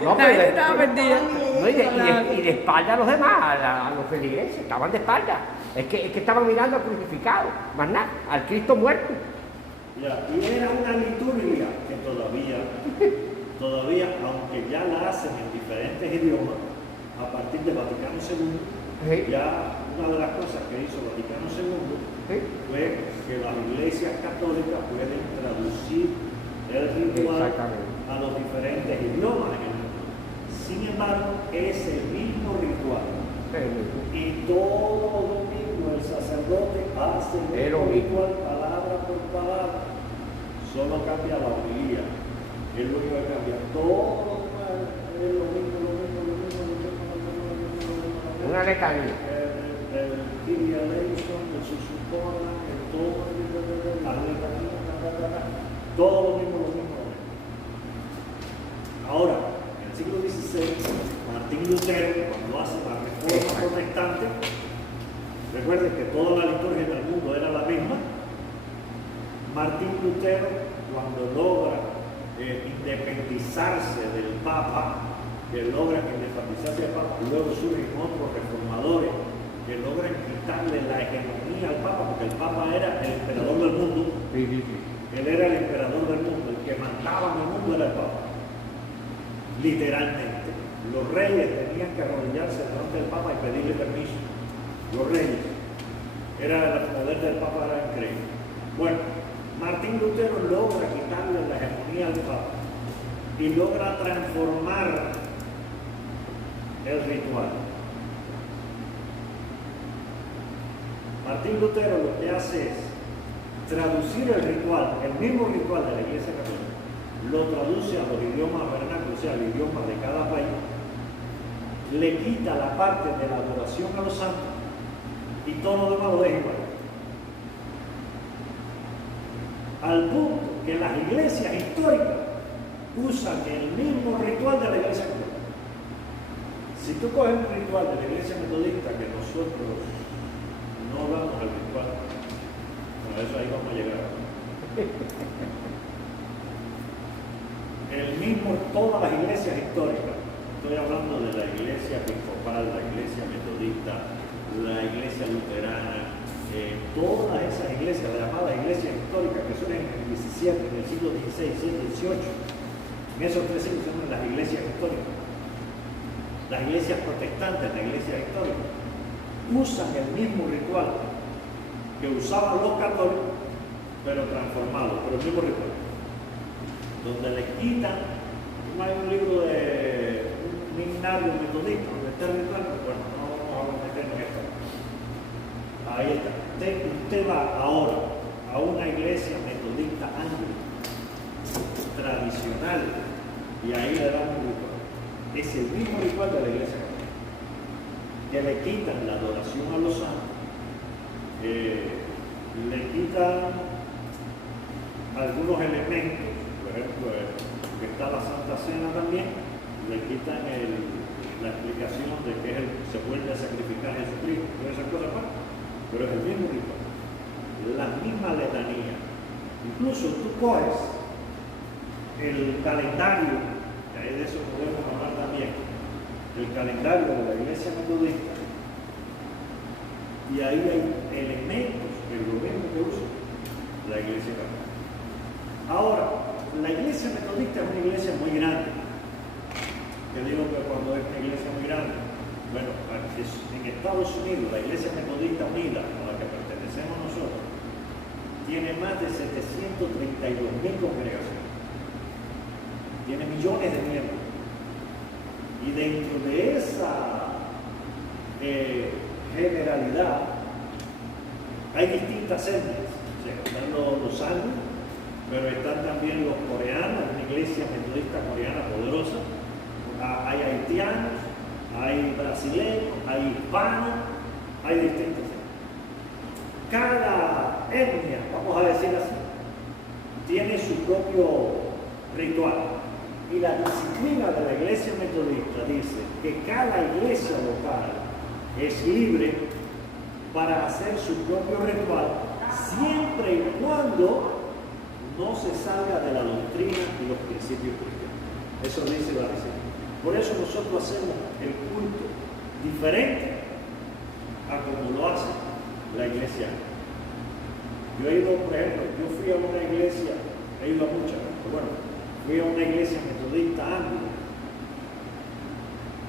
no. No, La gente pero estaba perdida. no, y de espalda a los demás, a los feligreses, estaban de espalda. Es que estaban mirando al crucificado, más nada, al Cristo muerto. Ya, y era una liturgia que todavía, aunque ya la hacen en diferentes idiomas, a partir de Vaticano II, Sí. ya una de las cosas que hizo Vaticano II ¿Sí? fue que las iglesias católicas pueden traducir el ritual Exactamente. a los diferentes idiomas en el mundo. Sin embargo, es el mismo ritual. Y todo domingo el sacerdote hace el Es lo mismo mismo. ritual, palabra por palabra. Solo cambia la homilía. Es lo único que cambia. Todo lo demás es lo mismo. Una letanía. El Kyrie eleison, el susupona, el todo, la letanía, todo lo mismo. Ahora, en el siglo XVI, Martín Lutero, cuando hace la Reforma Protestante, recuerden que toda la liturgia del mundo era la misma. Martín Lutero, cuando logra independizarse del Papa, que logran independizarse del Papa, luego surgen otros reformadores que logran quitarle la hegemonía al Papa, porque el Papa era el emperador del mundo. Sí. Él era el emperador del mundo, el que mandaba en el mundo era el Papa. Literalmente. Los reyes tenían que arrodillarse delante del Papa y pedirle permiso. Los reyes. El poder del Papa era increíble. Bueno, Martín Lutero logra quitarle la hegemonía al Papa y logra transformar el ritual. Martín Lutero lo que hace es traducir el ritual, el mismo ritual de la Iglesia Católica, lo traduce a los idiomas vernáculos, o sea, al idioma de cada país, le quita la parte de la adoración a los santos y todo lo demás lo deja igual. Al punto que las iglesias históricas usan el mismo ritual de la Iglesia Católica. Si tú coges un ritual de la Iglesia Metodista que nosotros no hablamos del ritual, bueno, eso ahí vamos a llegar. El mismo, todas las iglesias históricas, estoy hablando de la iglesia episcopal, la iglesia metodista, la iglesia luterana, todas esas iglesias, las llamadas iglesias históricas que surgen en el 17, en el siglo XVI, XVII, XVIII, En esos 3 siglos se llaman las iglesias históricas. Las iglesias protestantes, las iglesias históricas, usan el mismo ritual que usaban los católicos, pero transformado, pero el mismo ritual. Donde le quitan, hay un libro de un himnario metodista, donde está el ritual, bueno, no vamos a meternos en esto. Ahí está. Usted va ahora a una iglesia metodista anglina, tradicional, y ahí le dan un ritual. Es el mismo ritual de la iglesia católica, que le quitan la adoración a los santos, le quitan algunos elementos, por ejemplo, que está la Santa Cena también, le quitan la explicación de que se vuelve a sacrificar a Jesucristo, todas esas cosas más, pero es el mismo ritual, la misma letanía. Incluso tú coges el calendario, que de eso podemos hablar también, el calendario de la iglesia metodista, y ahí hay elementos que es lo mismo que usa la iglesia católica. Ahora, la iglesia metodista es una iglesia muy grande. Yo digo que cuando es una iglesia muy grande, bueno, en Estados Unidos la iglesia metodista unida, a la que pertenecemos nosotros, tiene más de 732.000 congregaciones. Tiene millones de miembros. Y dentro de esa generalidad hay distintas etnias. O sea, están los anglos, pero están también los coreanos, una iglesia metodista coreana poderosa. Hay haitianos, hay brasileños, hay hispanos, hay distintas etnias. Cada etnia, vamos a decir así, tiene su propio ritual. Y la disciplina de la iglesia metodista dice que cada iglesia local es libre para hacer su propio ritual siempre y cuando no se salga de la doctrina y los principios cristianos. Eso dice la disciplina. Por eso nosotros hacemos el culto diferente a como lo hace la iglesia. Yo he ido, por ejemplo, yo fui a una iglesia, he ido a muchas, pero bueno, fui a una iglesia metodista anglo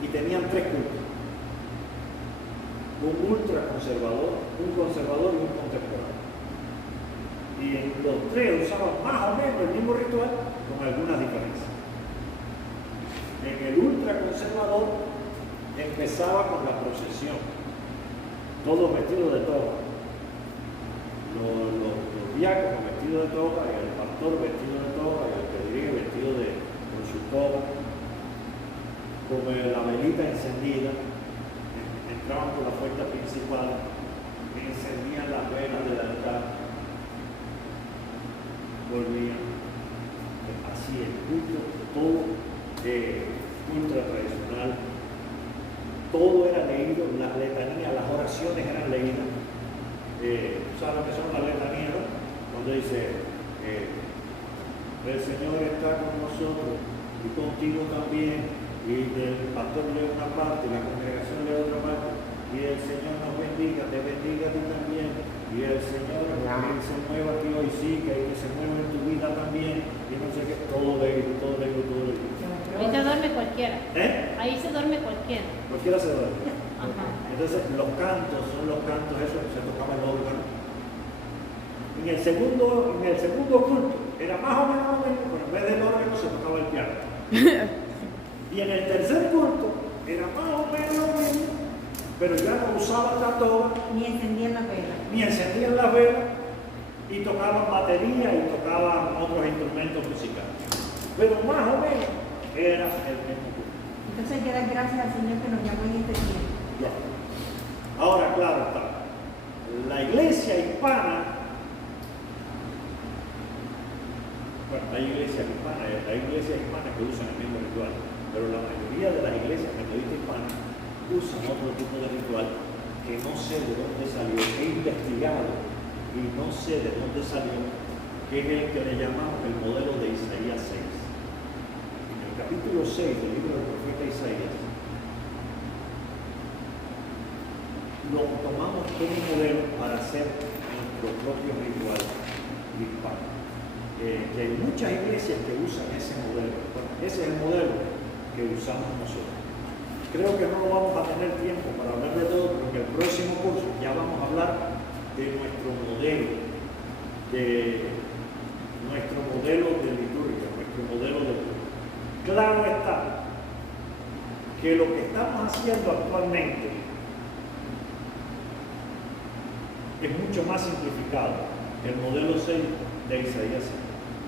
y tenían 3 cultos. Un ultraconservador, un conservador y un contemporáneo. Y los 3 usaban más o menos el mismo ritual con algunas diferencias. En el ultraconservador empezaba con la procesión, todos vestidos de toga. Los diáconos vestidos de toga y el pastor vestido de toga y el que dirige vestido con su toga, con la velita encendida. Entraban por la puerta principal y encendían las velas del altar, volvían. Así el culto, todo ultra tradicional, todo era leído, las letanías, las oraciones eran leídas. ¿Saben lo que son las letanías? ¿No? Cuando dice, el Señor está con nosotros y contigo también, y el pastor lee una parte, la congregación lee otra parte, y el Señor nos bendiga, te bendiga a ti también, y el Señor que se mueva a ti hoy sí, que se mueva en tu vida también, y no sé qué, todo leído, todo leído, todo leído. Ahí se duerme cualquiera. Ahí se duerme cualquiera. Cualquiera se duerme. Ajá. Entonces los cantos son los cantos, eso se tocaba el órgano. En el segundo culto era más o menos lo mismo, pero en vez del órgano se tocaba el piano. Y en el tercer culto era más o menos lo mismo, pero ya no usaban la toga, Ni encendían la vela. ni encendían la vela, y tocaban batería y tocaban otros instrumentos musicales. Pero más o menos era el mismo culto. Entonces hay que dar gracias al Señor que nos llamó en este tiempo. Ya. Ahora, claro está, la iglesia hispana, bueno, hay iglesias hispanas que usan el mismo ritual, pero la mayoría de las iglesias metodistas hispanas usan otro tipo de ritual que no sé de dónde salió, he investigado y no sé de dónde salió, que es el que le llamamos el modelo de Isaías 6. En el capítulo 6 del libro del profeta Isaías, lo tomamos como modelo para hacer nuestro propio ritual hispano. Que hay muchas iglesias que usan ese modelo. Bueno, usamos nosotros. Creo que no vamos a tener tiempo para hablar de todo, porque en el próximo curso ya vamos a hablar de nuestro modelo de liturgia, nuestro modelo de culto. Claro está que lo que estamos haciendo actualmente es mucho más simplificado que el modelo 6 de Isaías 6.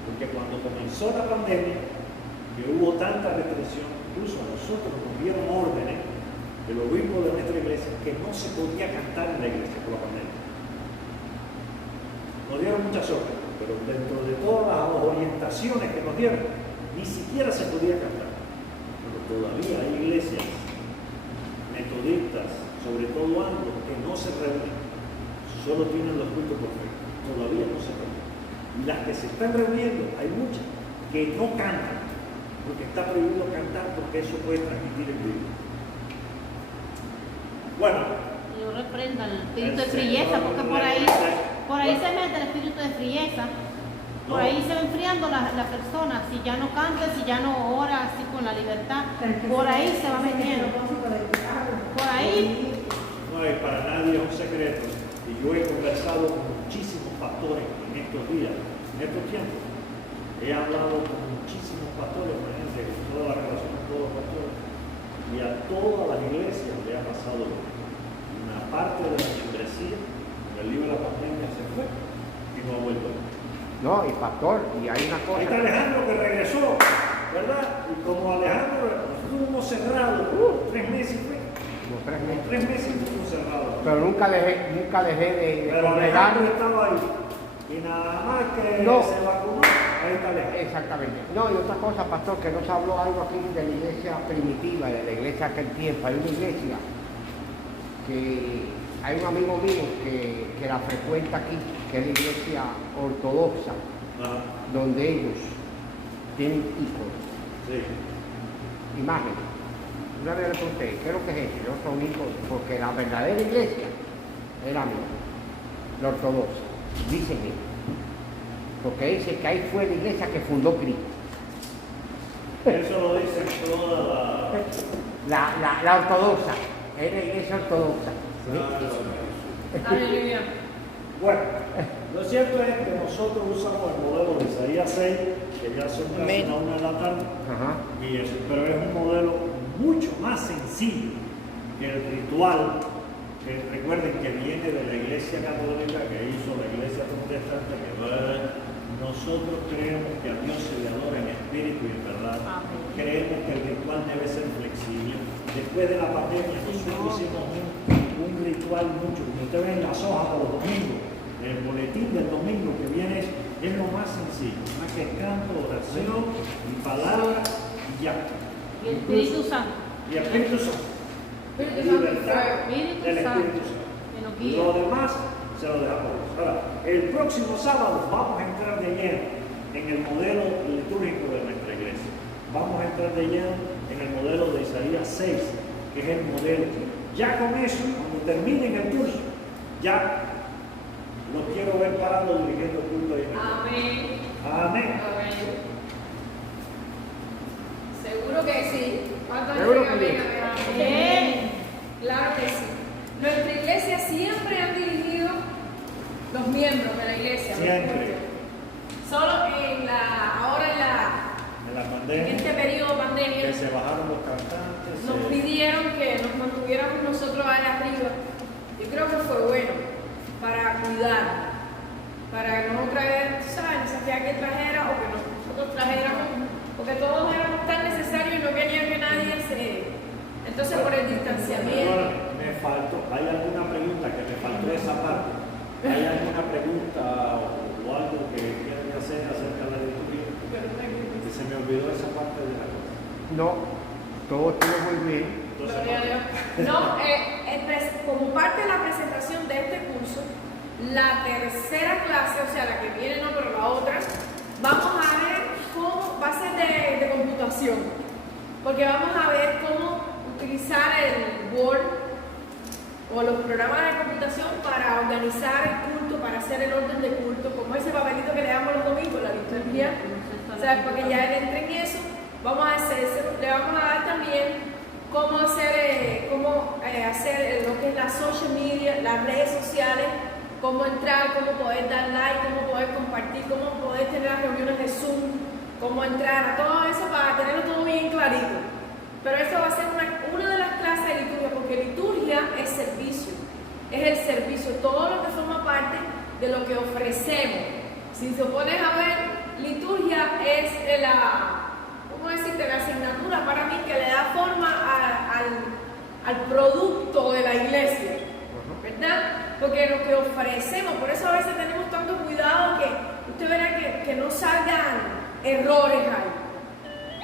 Porque cuando comenzó la pandemia, que hubo tanta restricción, incluso a nosotros nos dieron órdenes del obispo de nuestra iglesia que no se podía cantar en la iglesia por la pandemia. Nos dieron muchas órdenes, pero dentro de todas las orientaciones que nos dieron, ni siquiera se podía cantar. Pero todavía hay iglesias metodistas, sobre todo anglos, que no se reúnen, solo tienen los cultos por fe, todavía no se reúnen. Y las que se están reuniendo, hay muchas que no cantan, porque está prohibido cantar, porque eso puede transmitir el virus. Bueno, Yo reprenda el espíritu de frieza, porque por ahí se mete el espíritu de frieza. Por ahí se va enfriando la persona, si ya no canta, si ya no ora así con la libertad, por ahí se va metiendo. Por ahí. no es para nadie un secreto, y yo he conversado con muchísimos pastores en estos días, en estos tiempos. He hablado con muchísimos pastores, imagínense, con toda la relación con todos los pastores, y a todas las iglesias le ha pasado lo mismo. Una parte de la membresía, el libro de la pandemia se fue y no ha vuelto. No, y pastor, y hay una Ahí está cosa. Alejandro que regresó, ¿verdad? Y como Alejandro estuvo cerrado, 3 meses fue. Como 3 meses. 3 meses estuvo cerrado. Pero nunca dejé de Pero congregar. Alejandro estaba ahí. Y nada más que No. se vacunó, ahí está Alejandro. Exactamente. No, y otra cosa, pastor, que nos habló algo aquí de la iglesia primitiva, de la iglesia de aquel tiempo. Hay una iglesia que hay un amigo mío que la frecuenta aquí, que es la iglesia ortodoxa, Ah, donde ellos tienen íconos, sí. imágenes. Una vez le pregunté, ¿qué es lo que es eso? Yo son íconos, porque la verdadera iglesia era mía, la ortodoxa, dicen ellos. Porque dice que ahí fue la iglesia que fundó Cristo. Eso lo dicen toda la... La ortodoxa, es la iglesia ortodoxa. Aleluya. Bueno, lo cierto es que nosotros usamos el modelo de Isaías 6, que ya son casi Amén. la 1 de la tarde, Ajá. y eso, pero es un modelo mucho más sencillo que el ritual, que recuerden que viene de la iglesia católica que hizo la iglesia protestante, que nosotros creemos que a Dios se le adora en espíritu y en verdad. Amén. Creemos que el ritual debe ser flexible. Después de la pandemia nosotros hicimos un ritual mucho, como ustedes ven las hojas de los domingos, el boletín del domingo que viene es lo más sencillo, más que canto, oración y palabra y ya. Y el Espíritu Santo. Y el Espíritu Santo. Espíritu Santo y Libertad fuego. Espíritu del Santo. Espíritu Santo. Que nos guíe. Lo demás se lo dejamos. Ahora, el próximo sábado vamos a entrar de lleno en el modelo litúrgico de nuestra iglesia. Vamos a entrar de lleno en el modelo de Isaías 6, que es el modelo. Ya con eso, cuando terminen el curso, ya los quiero ver parados dirigiendo el culto ahí. Amén. Amén. Amén. Seguro que sí. ¿Cuántos Seguro dicen que sí. amén? Amén. Claro que sí. Nuestra iglesia siempre han dirigido los miembros de la iglesia. Siempre. Solo ahora En la en pandemia, este periodo de que pandemia, se bajaron los cantantes. nos pidieron que nos mantuviéramos nosotros allá arriba. Yo creo que fue bueno para cuidar, para no traer, ¿sabes? Necesidad que trajera o que nosotros trajéramos, porque todos éramos tan necesarios y no querían que nadie se... Entonces por el distanciamiento. Perdóname, me faltó, ¿hay alguna pregunta que me faltó esa parte? ¿Hay alguna pregunta o algo que quieran hacer acerca de la liturgia? Que se me olvidó esa parte de la cosa. No, todo estuvo muy bien. Entonces, Gloria a Dios. No, como parte de la presentación de este curso, la tercera clase, o sea, la que viene, no, pero la otra, vamos a ver cómo va a ser de computación, porque vamos a ver cómo utilizar el Word o los programas de computación para organizar el culto, para hacer el orden de culto, como ese papelito que le damos los domingos, la liturgia, o sea, para que ya él entre en eso le vamos a dar también cómo hacer lo que es la social media, las redes sociales, cómo entrar, cómo poder dar like, cómo poder compartir, cómo poder tener las reuniones de Zoom, cómo entrar a todo eso para tenerlo todo bien clarito. Pero eso va a ser una de las clases de liturgia, porque liturgia es servicio, es el servicio, todo lo que forma parte de lo que ofrecemos. Si se pones a ver, liturgia es la asignatura para mí que le da forma al producto de la iglesia, ¿verdad? Porque lo que ofrecemos, por eso a veces tenemos tanto cuidado que usted verá que no salgan errores ahí,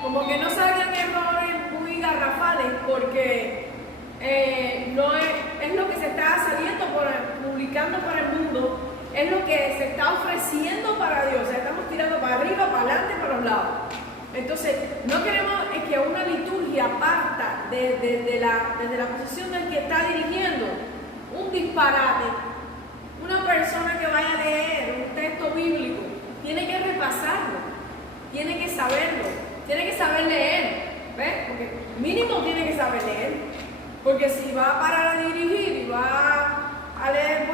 como que no salgan errores muy garrafales, porque no es lo que se está saliendo, publicando para el mundo, es lo que se está ofreciendo para Dios. O sea, estamos tirando para arriba, para adelante, para los lados. Entonces, no queremos que una liturgia parta desde la posición del que está dirigiendo un disparate. Una persona que vaya a leer un texto bíblico tiene que repasarlo, tiene que saberlo, tiene que saber leer, ¿ves? Porque mínimo tiene que saber leer, porque si va a parar a dirigir y va a leer,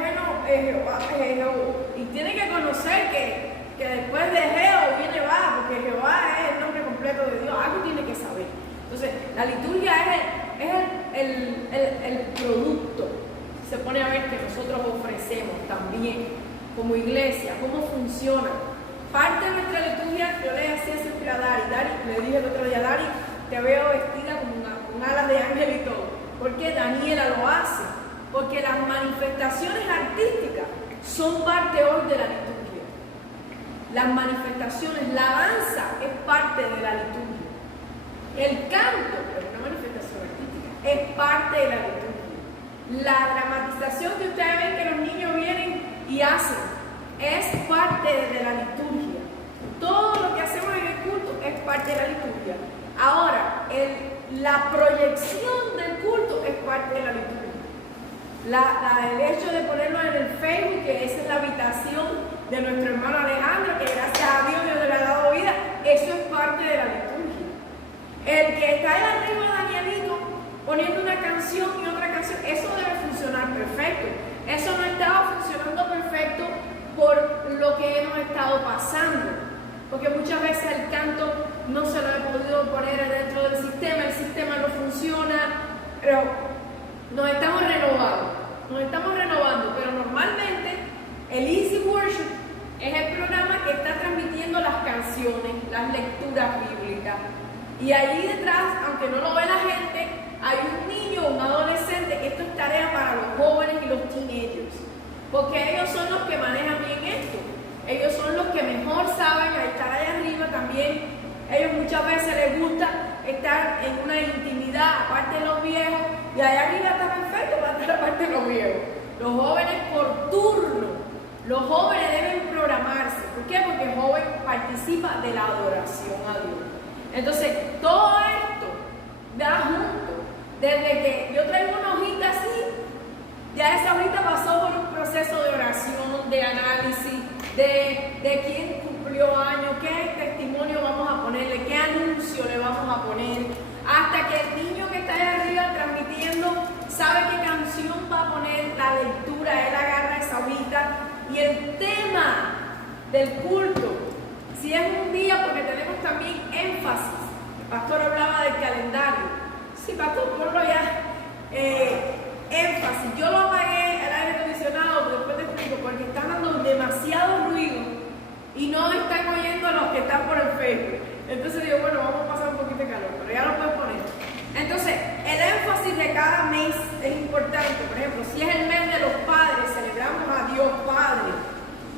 y tiene que conocer que después de Jehová viene va, porque Jehová es el nombre completo de Dios, algo tiene que saber. Entonces, la liturgia es el producto, se pone a ver, que nosotros ofrecemos también como iglesia, cómo funciona. Parte de nuestra liturgia, yo le hacía siempre a Dari, le dije el otro día, Dari, te veo vestida con alas de ángel y todo. ¿Por qué Daniela lo hace? Porque las manifestaciones artísticas son parte hoy de la liturgia. Las manifestaciones, la danza es parte de la liturgia. El canto, que es una manifestación artística, es parte de la liturgia. La dramatización que ustedes ven que los niños vienen y hacen es parte de la liturgia. Todo lo que hacemos en el culto es parte de la liturgia. Ahora, la proyección del culto es parte de la liturgia. El hecho de ponerlo en el Facebook, que esa es la habitación de nuestro hermano Alejandro, que gracias a Dios le ha dado vida, eso es parte de la liturgia. El que está ahí arriba, Danielito, poniendo una canción y otra canción, eso debe funcionar perfecto. Eso no estaba funcionando perfecto por lo que hemos estado pasando, porque muchas veces el canto no se lo he podido poner dentro del sistema, el sistema no funciona, pero nos estamos renovando, pero normalmente el Easy Worship es el programa que está transmitiendo las canciones, las lecturas bíblicas, y allí detrás, aunque no lo ve la gente, hay un niño, un adolescente, que esto es tarea para los jóvenes y los teenagers, porque ellos son los que manejan bien esto, ellos son los que mejor saben estar ahí arriba también. Ellos muchas veces les gusta estar en una intimidad, aparte de los viejos, y allá arriba está perfecto para estar aparte de los viejos. Los jóvenes por turno, los jóvenes deben programarse. ¿Por qué? Porque el joven participa de la adoración a Dios. Entonces, todo esto da junto. Desde que yo traigo una hojita así, ya esa hojita pasó por un proceso de oración, de análisis, de quién cumplió años, qué testimonio vamos a ponerle, qué anuncio le vamos a poner, hasta que el niño que está ahí arriba transmitiendo sabe qué canción va a poner, la lectura, él agarra esa hojita y el tema del culto, si es un día, porque tenemos también énfasis, el pastor hablaba del calendario, sí pastor, ponlo ya, énfasis, yo lo apagué el aire acondicionado, después te explico, porque están dando demasiado ruido y no están oyendo a los que están por el Facebook. Entonces digo, bueno, vamos a pasar un poquito de calor, pero ya lo puedes poner. Entonces, el énfasis de cada mes es importante. Por ejemplo, si es el mes de los padres, celebramos a Dios Padre,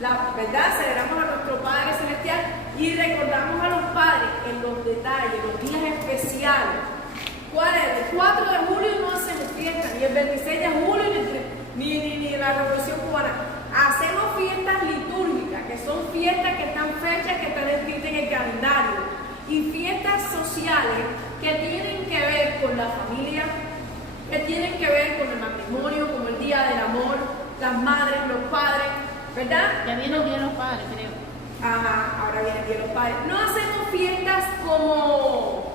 la verdad, celebramos a nuestro Padre Celestial y recordamos a los padres en los detalles, los días especiales. ¿Cuál es? El 4 de julio no hacemos fiesta, ni el 26 de julio, ni la Revolución Cubana. Hacemos fiestas litúrgicas, que son fiestas que están fechas, que están escritas en el calendario, y fiestas sociales que tienen que ver con la familia, que tienen que ver con el matrimonio, como el Día del Amor, las madres, los padres, ¿verdad? Ya viene el Día de los Padres, creo. Ajá, ahora viene el Día de los Padres. No hacemos fiestas como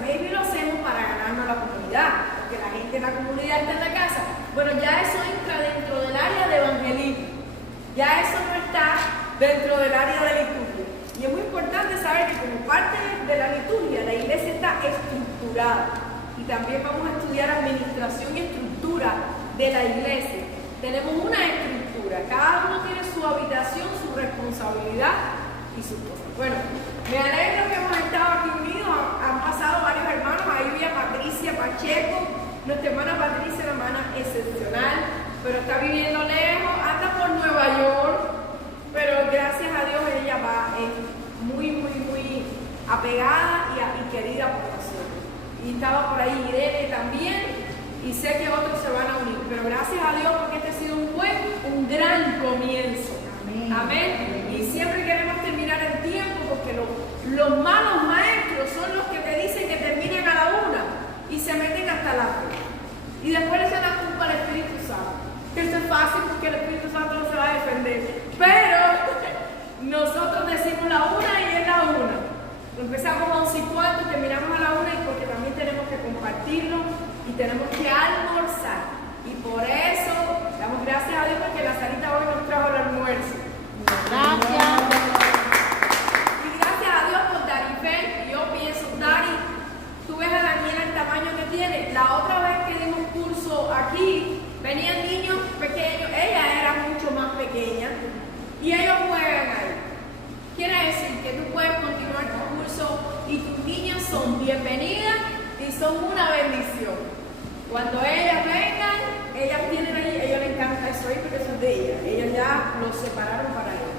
maybe lo hacemos para ganarnos la comunidad, porque la gente en la comunidad está en la casa. Bueno, ya eso entra dentro del área de evangelismo. Ya eso no está dentro del área de liturgia. Y es muy importante saber que como parte de la liturgia, la iglesia está estructurada. Y también vamos a estudiar administración y estructura de la iglesia. Tenemos una estructura. Cada uno tiene su habitación, su responsabilidad y sus cosas. Bueno, me alegro que hemos estado aquí unidos. Han pasado varios hermanos. Ahí vi a Patricia Pacheco, nuestra hermana Patricia, una hermana excepcional, pero está viviendo lejos, anda por Nueva York, pero gracias a Dios ella es muy apegada y querida por nosotros. Y estaba por ahí Irene también, y sé que otros se van a unir, pero gracias a Dios porque este ha sido un gran comienzo. Amén. Amén. Y siempre queremos terminar el tiempo porque los malos maestros son los que te dicen que terminen a la 1 y se meten hasta la 3. Y después le echan la culpa al Espíritu Santo. Que esto es fácil porque el Espíritu Santo no se va a defender. Pero nosotros decimos la 1 y es la 1. Empezamos a 11:15 y terminamos a la 1 y porque también tenemos que compartirlo y tenemos que almorzar. Y por eso damos gracias a Dios porque la Sarita hoy nos trajo el almuerzo. Gracias. Y gracias a Dios por Darifel. Yo pienso, Dari, tú ves a Daniela el tamaño que tiene. La otra vez que dimos curso aquí, venían niños pequeños, ella era mucho más pequeña y ellos juegan ahí. Quiere decir que tú puedes continuar tu curso y tus niñas son bienvenidas y son una bendición. Cuando ellas vengan, ellas tienen ahí, a ellos les encanta eso ahí porque eso es de ellas. Ellas ya los separaron para ellas.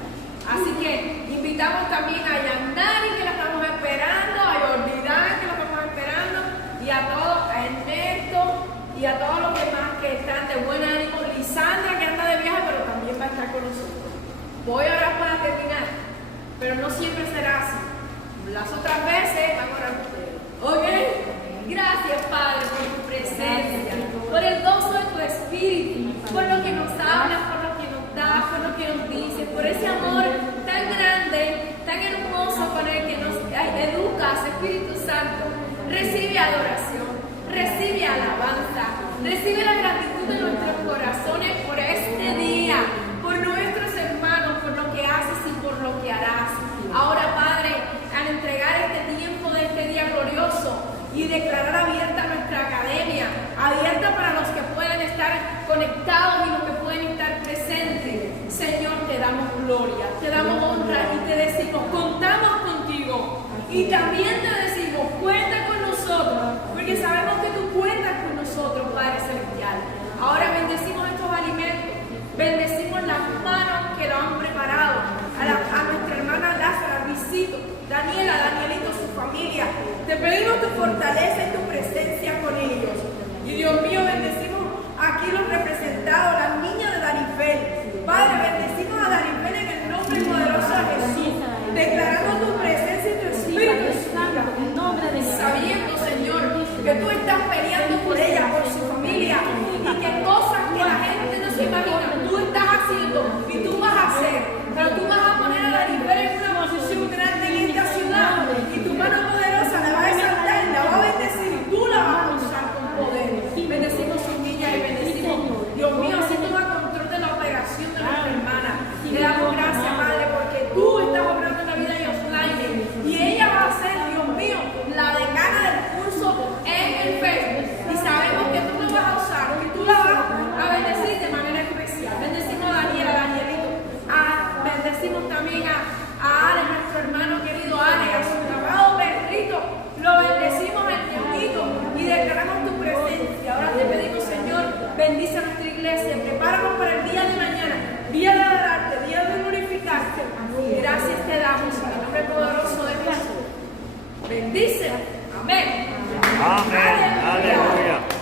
Así que invitamos también a Yandari, que la estamos esperando, a Yordidán, que la estamos esperando, y a todos, a Ernesto, y a todos los demás que están de buen ánimo. Lisandra, que anda de viaje, pero también va a estar con nosotros. Voy a orar para terminar, pero no siempre será así. Las otras veces van a orar ustedes. ¿Ok? Gracias, Padre, por tu presencia, por el gozo de tu Espíritu, por lo que nos hablas, por lo que nos das, por lo que nos dices, por ese amor tan grande, tan hermoso con el que nos educas, Espíritu Santo. Recibe adoración, recibe alabanza, recibe la gratitud de nuestros corazones por este día, por nuestros hermanos, por lo que haces y por lo que harás. Ahora, Padre, al entregar este tiempo de este día glorioso y declarar abierta nuestra academia, abierta para los que pueden estar conectados y los que pueden estar presentes, Señor, te damos gloria, te damos honra y te decimos, contamos contigo. Y también te decimos, cuenta con nosotros, porque sabemos que tú cuentas con nosotros, Padre Celestial. Ahora bendecimos estos alimentos, bendecimos las manos que lo han preparado, a nuestra hermana Lázara, Visito, Daniela, Danielito, su familia. Te pedimos tu fortaleza y tu presencia con ellos. Y Dios mío, bendecimos aquí los representados, las niñas de Darifel. Padre, bendecimos a Darifel en el nombre poderoso de Jesús, declarando tu presencia y tu Espíritu Santo, sabiendo, Señor, que tú estás peleando por ella, por su familia, y que cosas que la gente no se imagina, tú estás haciendo y tú vas a hacer, pero tú vas a poner a Darifel en una posición grande en esta ciudad, y tu mano poderosa la va a exaltar, la va a bendecir, y tú la vas a usar con poder. Bendecimos sus niñas y bendecimos, Dios mío, si toma control de la operación de nuestra hermana. Le damos gracias, Padre, porque tú estás obrando en la vida de Yoslaine, y ella va a ser, Dios mío, la decana del curso en el Facebook, y sabemos que tú la vas a usar, que tú la vas a bendecir de manera especial. Bendecimos a Daniela, Danielito, bendecimos también a Ale, nuestro hermano querido Ale, a su amado perrito, lo bendecimos al tiempito y declaramos tu presencia. Ahora te pedimos, Señor, bendice a nuestra iglesia, prepáranos para el día de mañana, día de adorarte, día de glorificarte. Gracias te damos en el nombre poderoso de Jesús. Bendice. Amén. Amén. Aleluya.